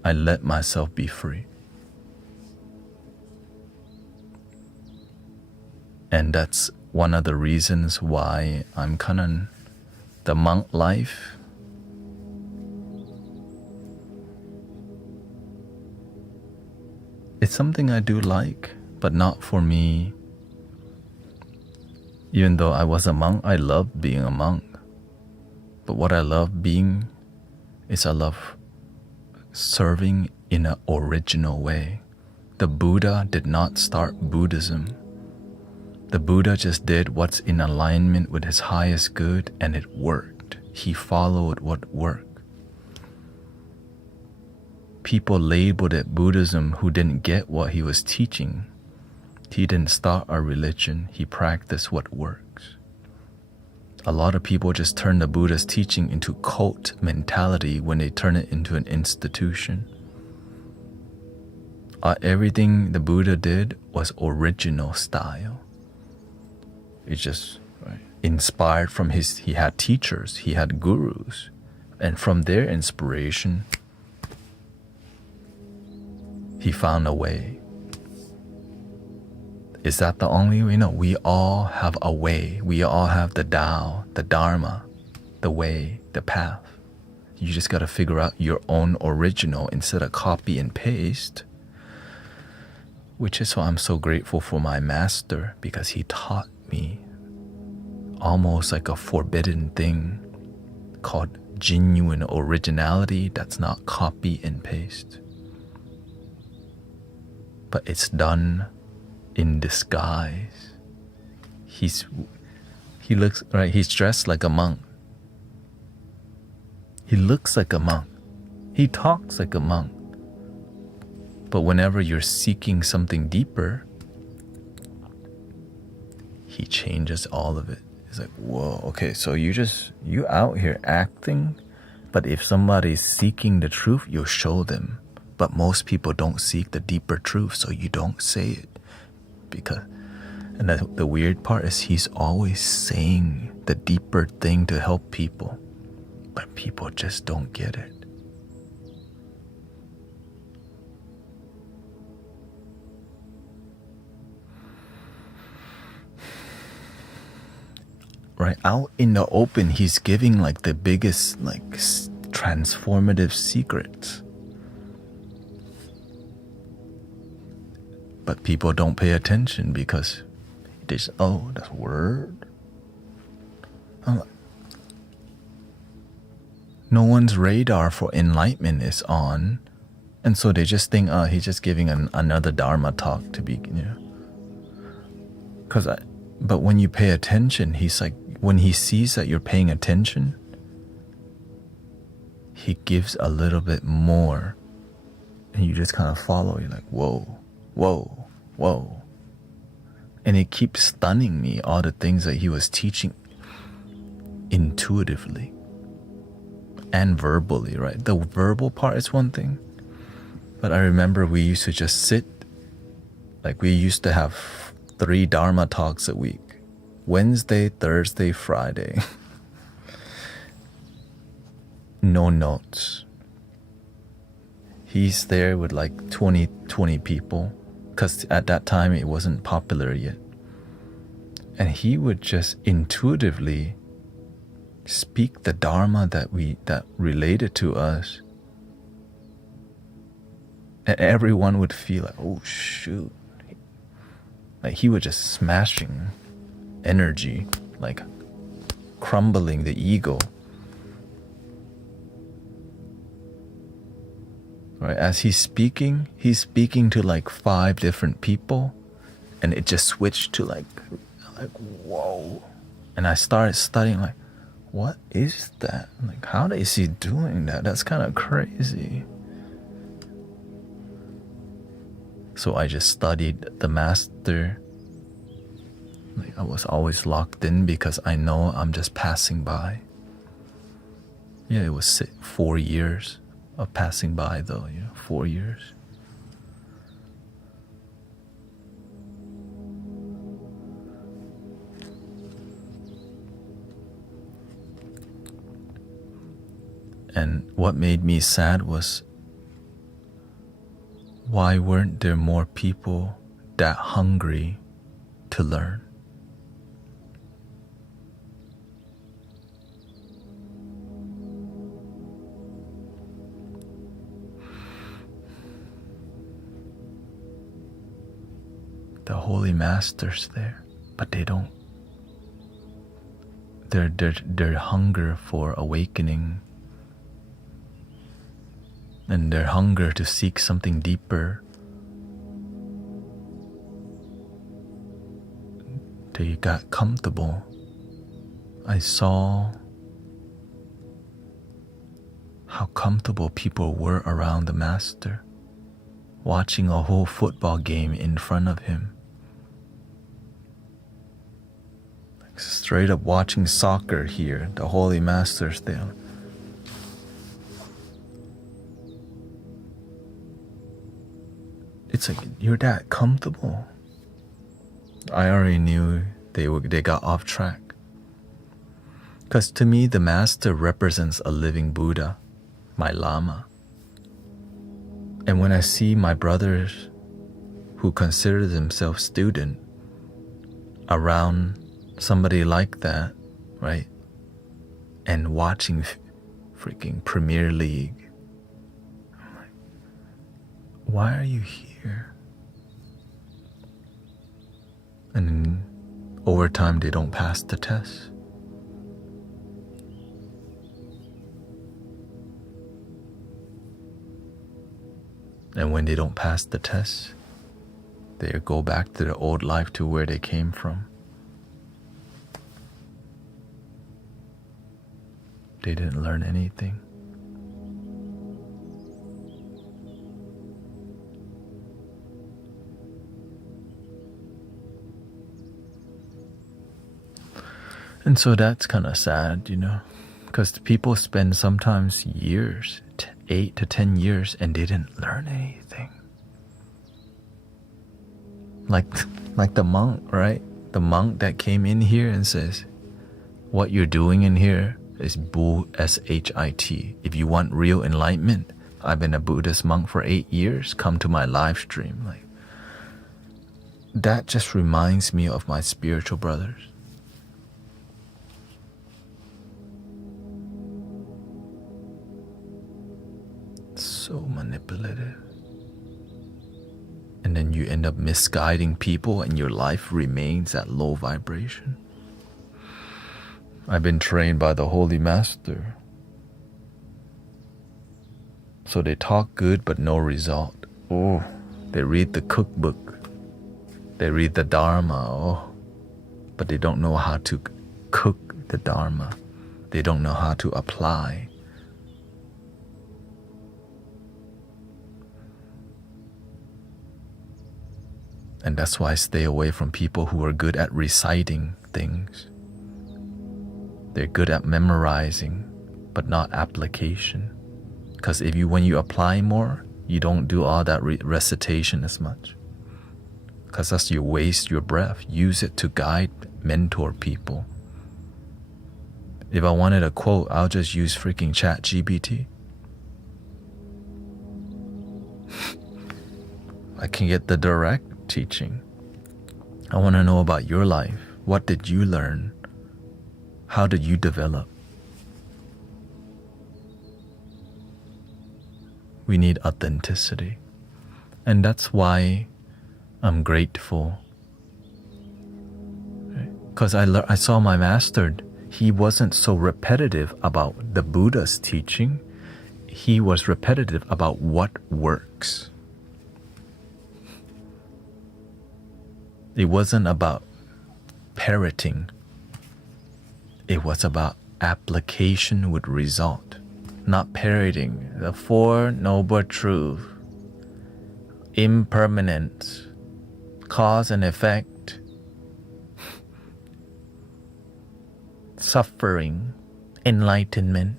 I let myself be free. And that's one of the reasons why I'm kind of the monk life. It's something I do like, but not for me. Even though I was a monk, I love being a monk. But what I love being is I love serving in an original way. The Buddha did not start Buddhism. The Buddha just did what's in alignment with his highest good, and it worked. He followed what worked. People labeled it Buddhism who didn't get what he was teaching. He didn't start a religion, he practiced what works. A lot of people just turn the Buddha's teaching into cult mentality when they turn it into an institution. Everything the Buddha did was original style. It's just inspired from he had teachers, he had gurus, and from their inspiration, he found a way. Is that the only way? No, we all have a way. We all have the Tao, the Dharma, the way, the path. You just got to figure out your own original instead of copy and paste. Which is why I'm so grateful for my master, because he taught me almost like a forbidden thing called genuine originality that's not copy and paste. But it's done in disguise. He looks right, he's dressed like a monk. He looks like a monk. He talks like a monk. But whenever you're seeking something deeper, he changes all of it. It's like, whoa, okay, so you out here acting, but if somebody's seeking the truth, you'll show them. But most people don't seek the deeper truth, so you don't say it. And the weird part is he's always saying the deeper thing to help people, but people just don't get it. Right out in the open, he's giving like the biggest transformative secrets. But people don't pay attention because they just, oh, that's word. No one's radar for enlightenment is on. And so they just think, oh, he's just giving another Dharma talk to be, But when you pay attention, he's like, when he sees that you're paying attention, he gives a little bit more. And you just kind of follow. You're like, whoa, whoa, whoa. And it keeps stunning me, all the things that he was teaching intuitively and verbally, right? The verbal part is one thing. But I remember we used to just sit, like we used to have 3 Dharma talks a week. Wednesday, Thursday, Friday. No notes. He's there with like 20 people, because at that time it wasn't popular yet. And he would just intuitively speak the Dharma that related to us. And everyone would feel like, oh shoot. Like he was just smashing energy, like crumbling the ego. Right? As he's speaking to like 5 different people, and it just switched to like whoa. And I started studying, like, what is that? Like, how is he doing that? That's kind of crazy. So I just studied the master. Like, I was always locked in because I know I'm just passing by. Yeah, it was 4 years of passing by though, 4 years. And what made me sad was, why weren't there more people that hungry to learn? The holy masters there, but they don't. Their hunger for awakening and their hunger to seek something deeper, they got comfortable. I saw how comfortable people were around the master, watching a whole football game in front of him. Like straight up watching soccer here, the holy masters there. It's like, you're that comfortable. I already knew they got off track. Because to me, the master represents a living Buddha, my Lama. And when I see my brothers who consider themselves student, around somebody like that, right? And watching freaking Premier League. I'm like, why are you here? And then over time, they don't pass the test. And when they don't pass the test, they go back to their old life, to where they came from. They didn't learn anything. And so that's kind of sad, because people spend sometimes years, 8 to 10 years, and they didn't learn anything. Like the monk, right? The monk that came in here and says, what you're doing in here is shit. If you want real enlightenment, I've been a Buddhist monk for 8 years, come to my live stream. Like, that just reminds me of my spiritual brothers. So manipulative. And then you end up misguiding people, and your life remains at low vibration. I've been trained by the Holy Master. So they talk good but no result. Oh, they read the cookbook. They read the Dharma. Oh, but they don't know how to cook the Dharma. They don't know how to apply. And that's why I stay away from people who are good at reciting things. They're good at memorizing, but not application. Because when you apply more, you don't do all that recitation as much. Because that's you waste your breath. Use it to guide, mentor people. If I wanted a quote, I'll just use freaking ChatGPT. I can get the direct teaching. I want to know about your life. What did you learn? How did you develop? We need authenticity. And that's why I'm grateful. Because I saw my master. He wasn't so repetitive about the Buddha's teaching. He was repetitive about what works. It wasn't about parroting. It was about application with result, not parroting. The Four Noble Truths, impermanence, cause and effect, suffering, enlightenment.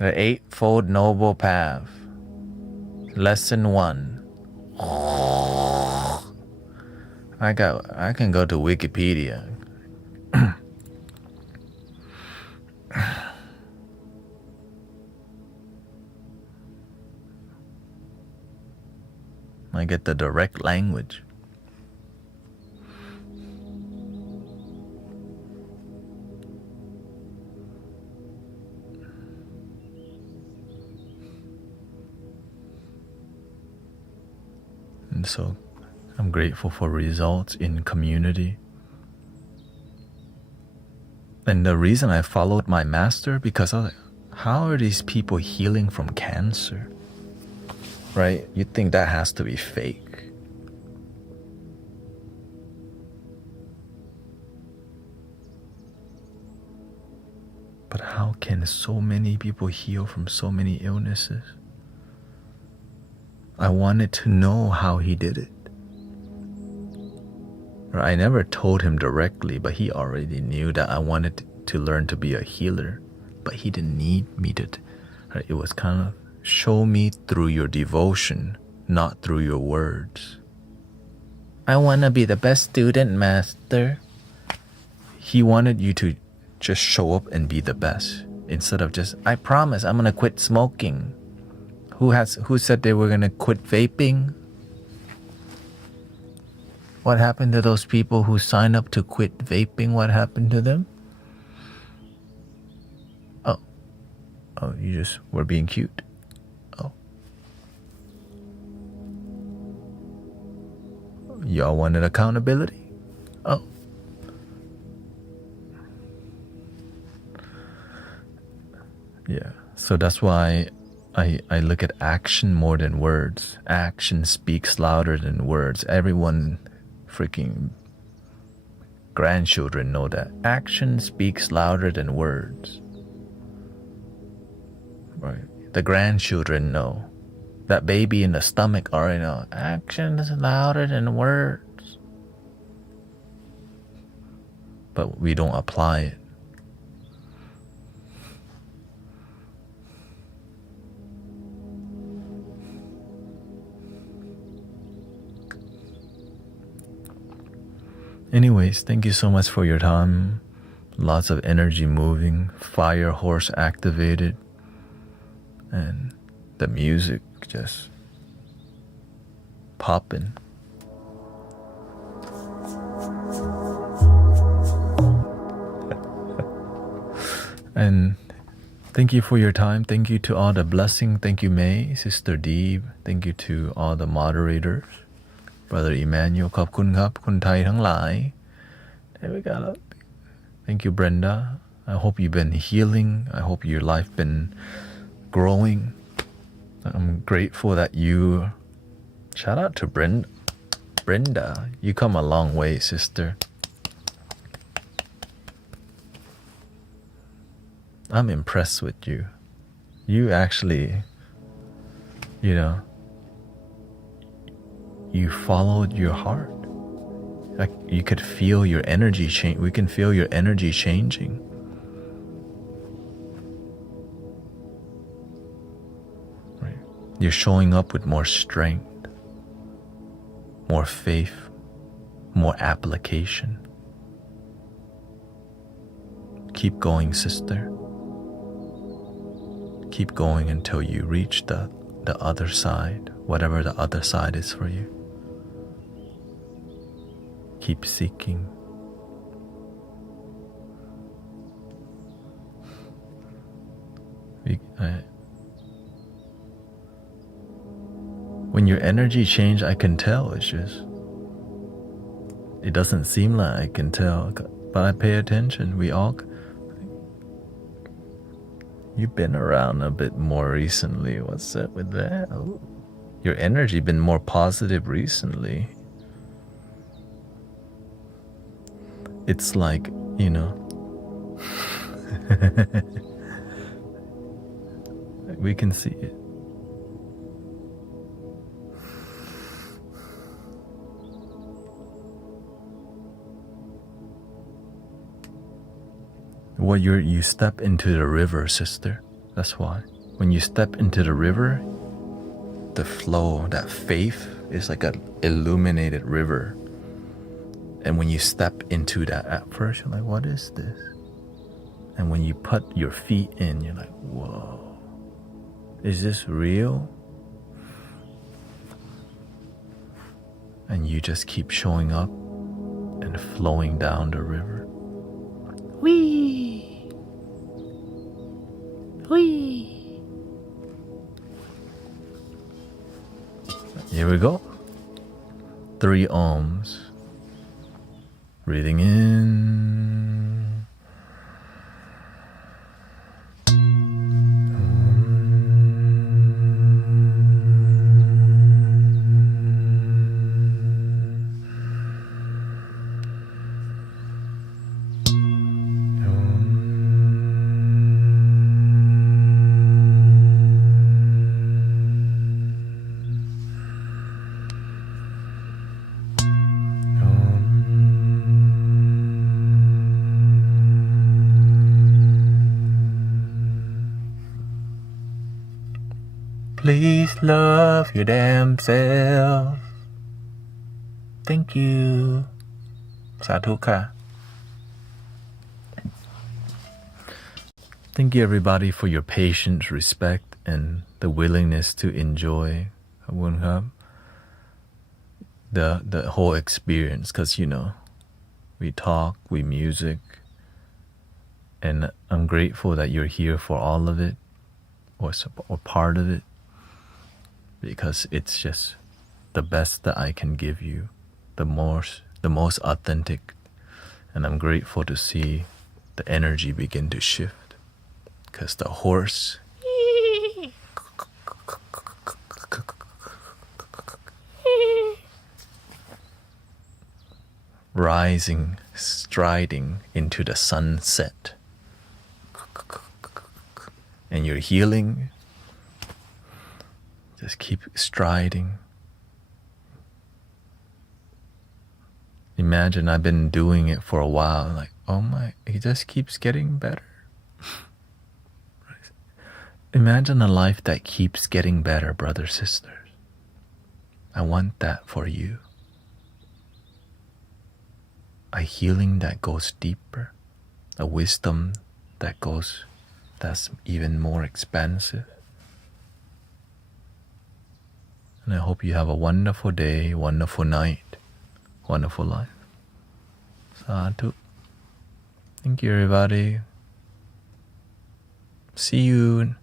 The Eightfold Noble Path. Lesson 1. I can go to Wikipedia. I get the direct language. And so I'm grateful for results in community. And the reason I followed my master, because I was like, how are these people healing from cancer? Right? You'd think that has to be fake. But how can so many people heal from so many illnesses? I wanted to know how he did it. I never told him directly, but he already knew that I wanted to learn to be a healer. But he didn't need me to. It was kind of, show me through your devotion, not through your words. I want to be the best student, master. He wanted you to just show up and be the best, instead of just, I promise I'm going to quit smoking. Who said they were going to quit vaping? What happened to those people who signed up to quit vaping? What happened to them? Oh, you just were being cute. Oh, y'all wanted accountability? Oh. Yeah, so that's why I look at action more than words. Action speaks louder than words. Everyone, freaking grandchildren know that. Action speaks louder than words. Right. The grandchildren know. That baby in the stomach already know. Action is louder than words. But we don't apply it. Anyways, thank you so much for your time. Lots of energy moving, fire horse activated, and the music just popping. And thank you for your time. Thank you to all the blessing. Thank you, May, Sister Deeb. Thank you to all the moderators. Brother Emmanuel, ขอบคุณครับคนไทยทั้งหลาย There we go. Thank you, Brenda. I hope you've been healing. I hope your life been growing. I'm grateful that you... Shout out to Brenda. You come a long way, sister. I'm impressed with you. You actually, you know, you followed your heart. Like you could feel your energy change. We can feel your energy changing. Right. You're showing up with more strength, more faith, more application. Keep going, sister. Keep going until you reach the other side, whatever the other side is for you. Keep seeking. When your energy change, I can tell. It's just, it doesn't seem like I can tell, but I pay attention. We all... You've been around a bit more recently. What's up with that? Oh, your energy been more positive recently. It's like, you know, we can see it. Well, you step into the river, sister. That's why. When you step into the river, the flow, that faith is like an illuminated river. And when you step into that, at first you're like, what is this? And when you put your feet in, you're like, whoa, is this real? And you just keep showing up and flowing down the river. Whee! Whee! Here we go. 3 ohms. Breathing in. Please love your damn self. Thank you. สาธุค่ะ Thank you everybody for your patience, respect, and the willingness to enjoy. ขอบคุณครับ the whole experience, because we talk, we music, and I'm grateful that you're here for all of it, or part of it, because it's just the best that I can give you, the most authentic, and I'm grateful to see the energy begin to shift, because the horse rising, striding into the sunset, and you're healing. Just keep striding. Imagine I've been doing it for a while, like, oh my, it just keeps getting better. Imagine a life that keeps getting better, brothers, sisters. I want that for you. A healing that goes deeper, a wisdom that's even more expansive. And I hope you have a wonderful day, wonderful night, wonderful life. Sadhu. Thank you, everybody. See you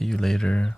later.